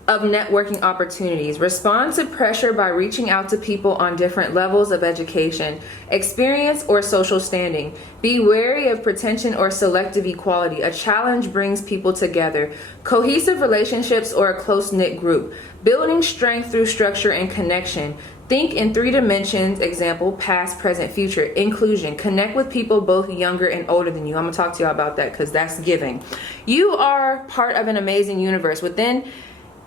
of networking opportunities. Respond to pressure by reaching out to people on different levels of education, experience, or social standing. Be wary of pretension or selective equality. A challenge brings people together. Cohesive relationships or a close-knit group. Building strength through structure and connection. Think in 3 dimensions, example, past, present, future. Inclusion, connect with people both younger and older than you. I'm gonna talk to y'all about that because that's giving. You are part of an amazing universe within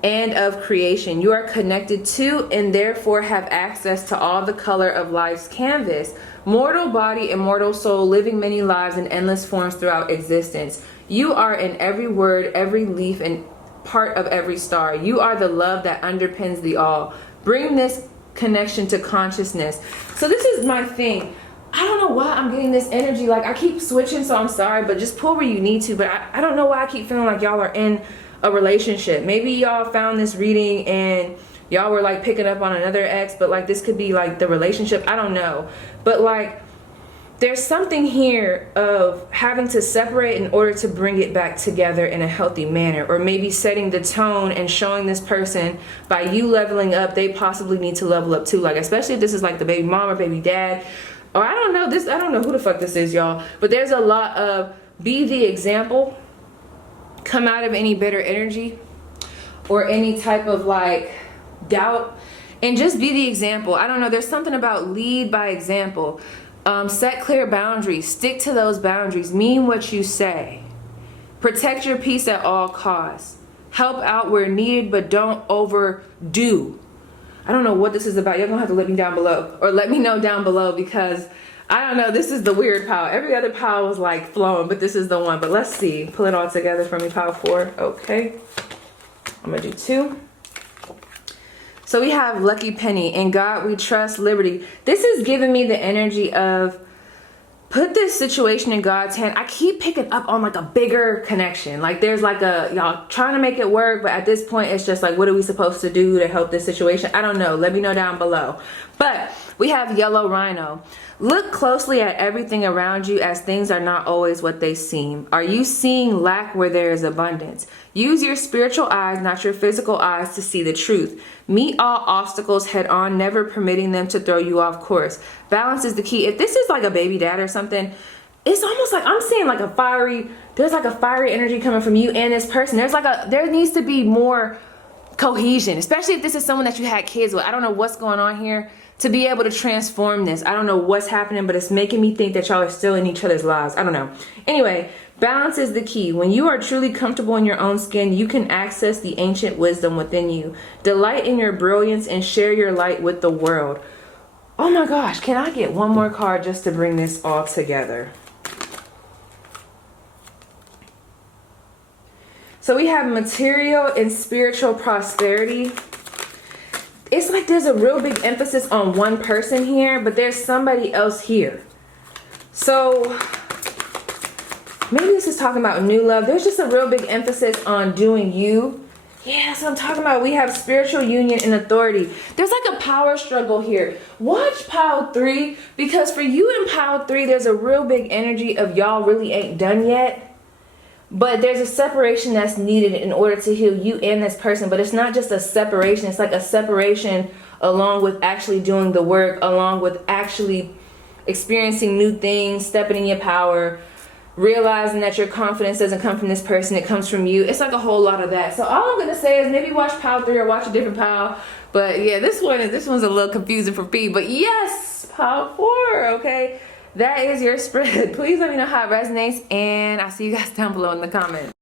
and of creation. You are connected to and therefore have access to all the color of life's canvas. Mortal body, immortal soul, living many lives in endless forms throughout existence. You are in every word, every leaf, and part of every star. You are the love that underpins the all. Bring this connection to consciousness. So this is my thing. I don't know why I'm getting this energy. Like, I keep switching, so I'm sorry, but just pull where you need to. But I don't know why I keep feeling like y'all are in a relationship. Maybe y'all found this reading and y'all were like picking up on another ex, but like this could be like the relationship. I don't know. But like, there's something here of having to separate in order to bring it back together in a healthy manner, or maybe setting the tone and showing this person by you leveling up, they possibly need to level up too. Like, especially if this is like the baby mom or baby dad, or I don't know this, I don't know who the fuck this is, y'all, but there's a lot of be the example, come out of any bitter energy or any type of like doubt, and just be the example. I don't know, there's something about lead by example. Set clear boundaries, stick to those boundaries, mean what you say, protect your peace at all costs, help out where needed but don't overdo. I don't know what this is about. You're gonna have to let me down below, or let me know down below, because I don't know, this is the weird pile. Every other pile was like flowing, but this is the one. But let's see, pull it all together for me. Pile 4. Okay, I'm gonna do 2. So we have Lucky Penny. In God we trust, liberty. This is giving me the energy of put this situation in God's hand. I keep picking up on like a bigger connection. Like there's like y'all trying to make it work, but at this point it's just like, what are we supposed to do to help this situation? I don't know. Let me know down below. But we have Yellow Rhino. Look closely at everything around you, as things are not always what they seem. Are you seeing lack where there is abundance? Use your spiritual eyes, not your physical eyes, to see the truth. Meet all obstacles head on, never permitting them to throw you off course. Balance is the key. If this is like a baby dad or something, it's almost like I'm seeing like there's like a fiery energy coming from you and this person. There needs to be more cohesion, especially if this is someone that you had kids with. I don't know what's going on here to be able to transform this. I don't know what's happening, but it's making me think that y'all are still in each other's lives. I don't know. Anyway, balance is the key. When you are truly comfortable in your own skin, you can access the ancient wisdom within you. Delight in your brilliance and share your light with the world. Oh my gosh, can I get one more card just to bring this all together? So we have material and spiritual prosperity. It's like there's a real big emphasis on one person here, but there's somebody else here. So maybe this is talking about new love. There's just a real big emphasis on doing you. Yeah, that's what I'm talking about. We have spiritual union and authority. There's like a power struggle here. Watch pile 3, because for you in pile 3, there's a real big energy of y'all really ain't done yet. But there's a separation that's needed in order to heal you and this person. But it's not just a separation. It's like a separation along with actually doing the work, along with actually experiencing new things, stepping in your power, realizing that your confidence doesn't come from this person, it comes from you. It's like a whole lot of that. So all I'm going to say is maybe watch pile 3 or watch a different pile. But yeah, this one's a little confusing for P. But yes, pile 4, okay? That is your spread. Please let me know how it resonates, and I'll see you guys down below in the comments.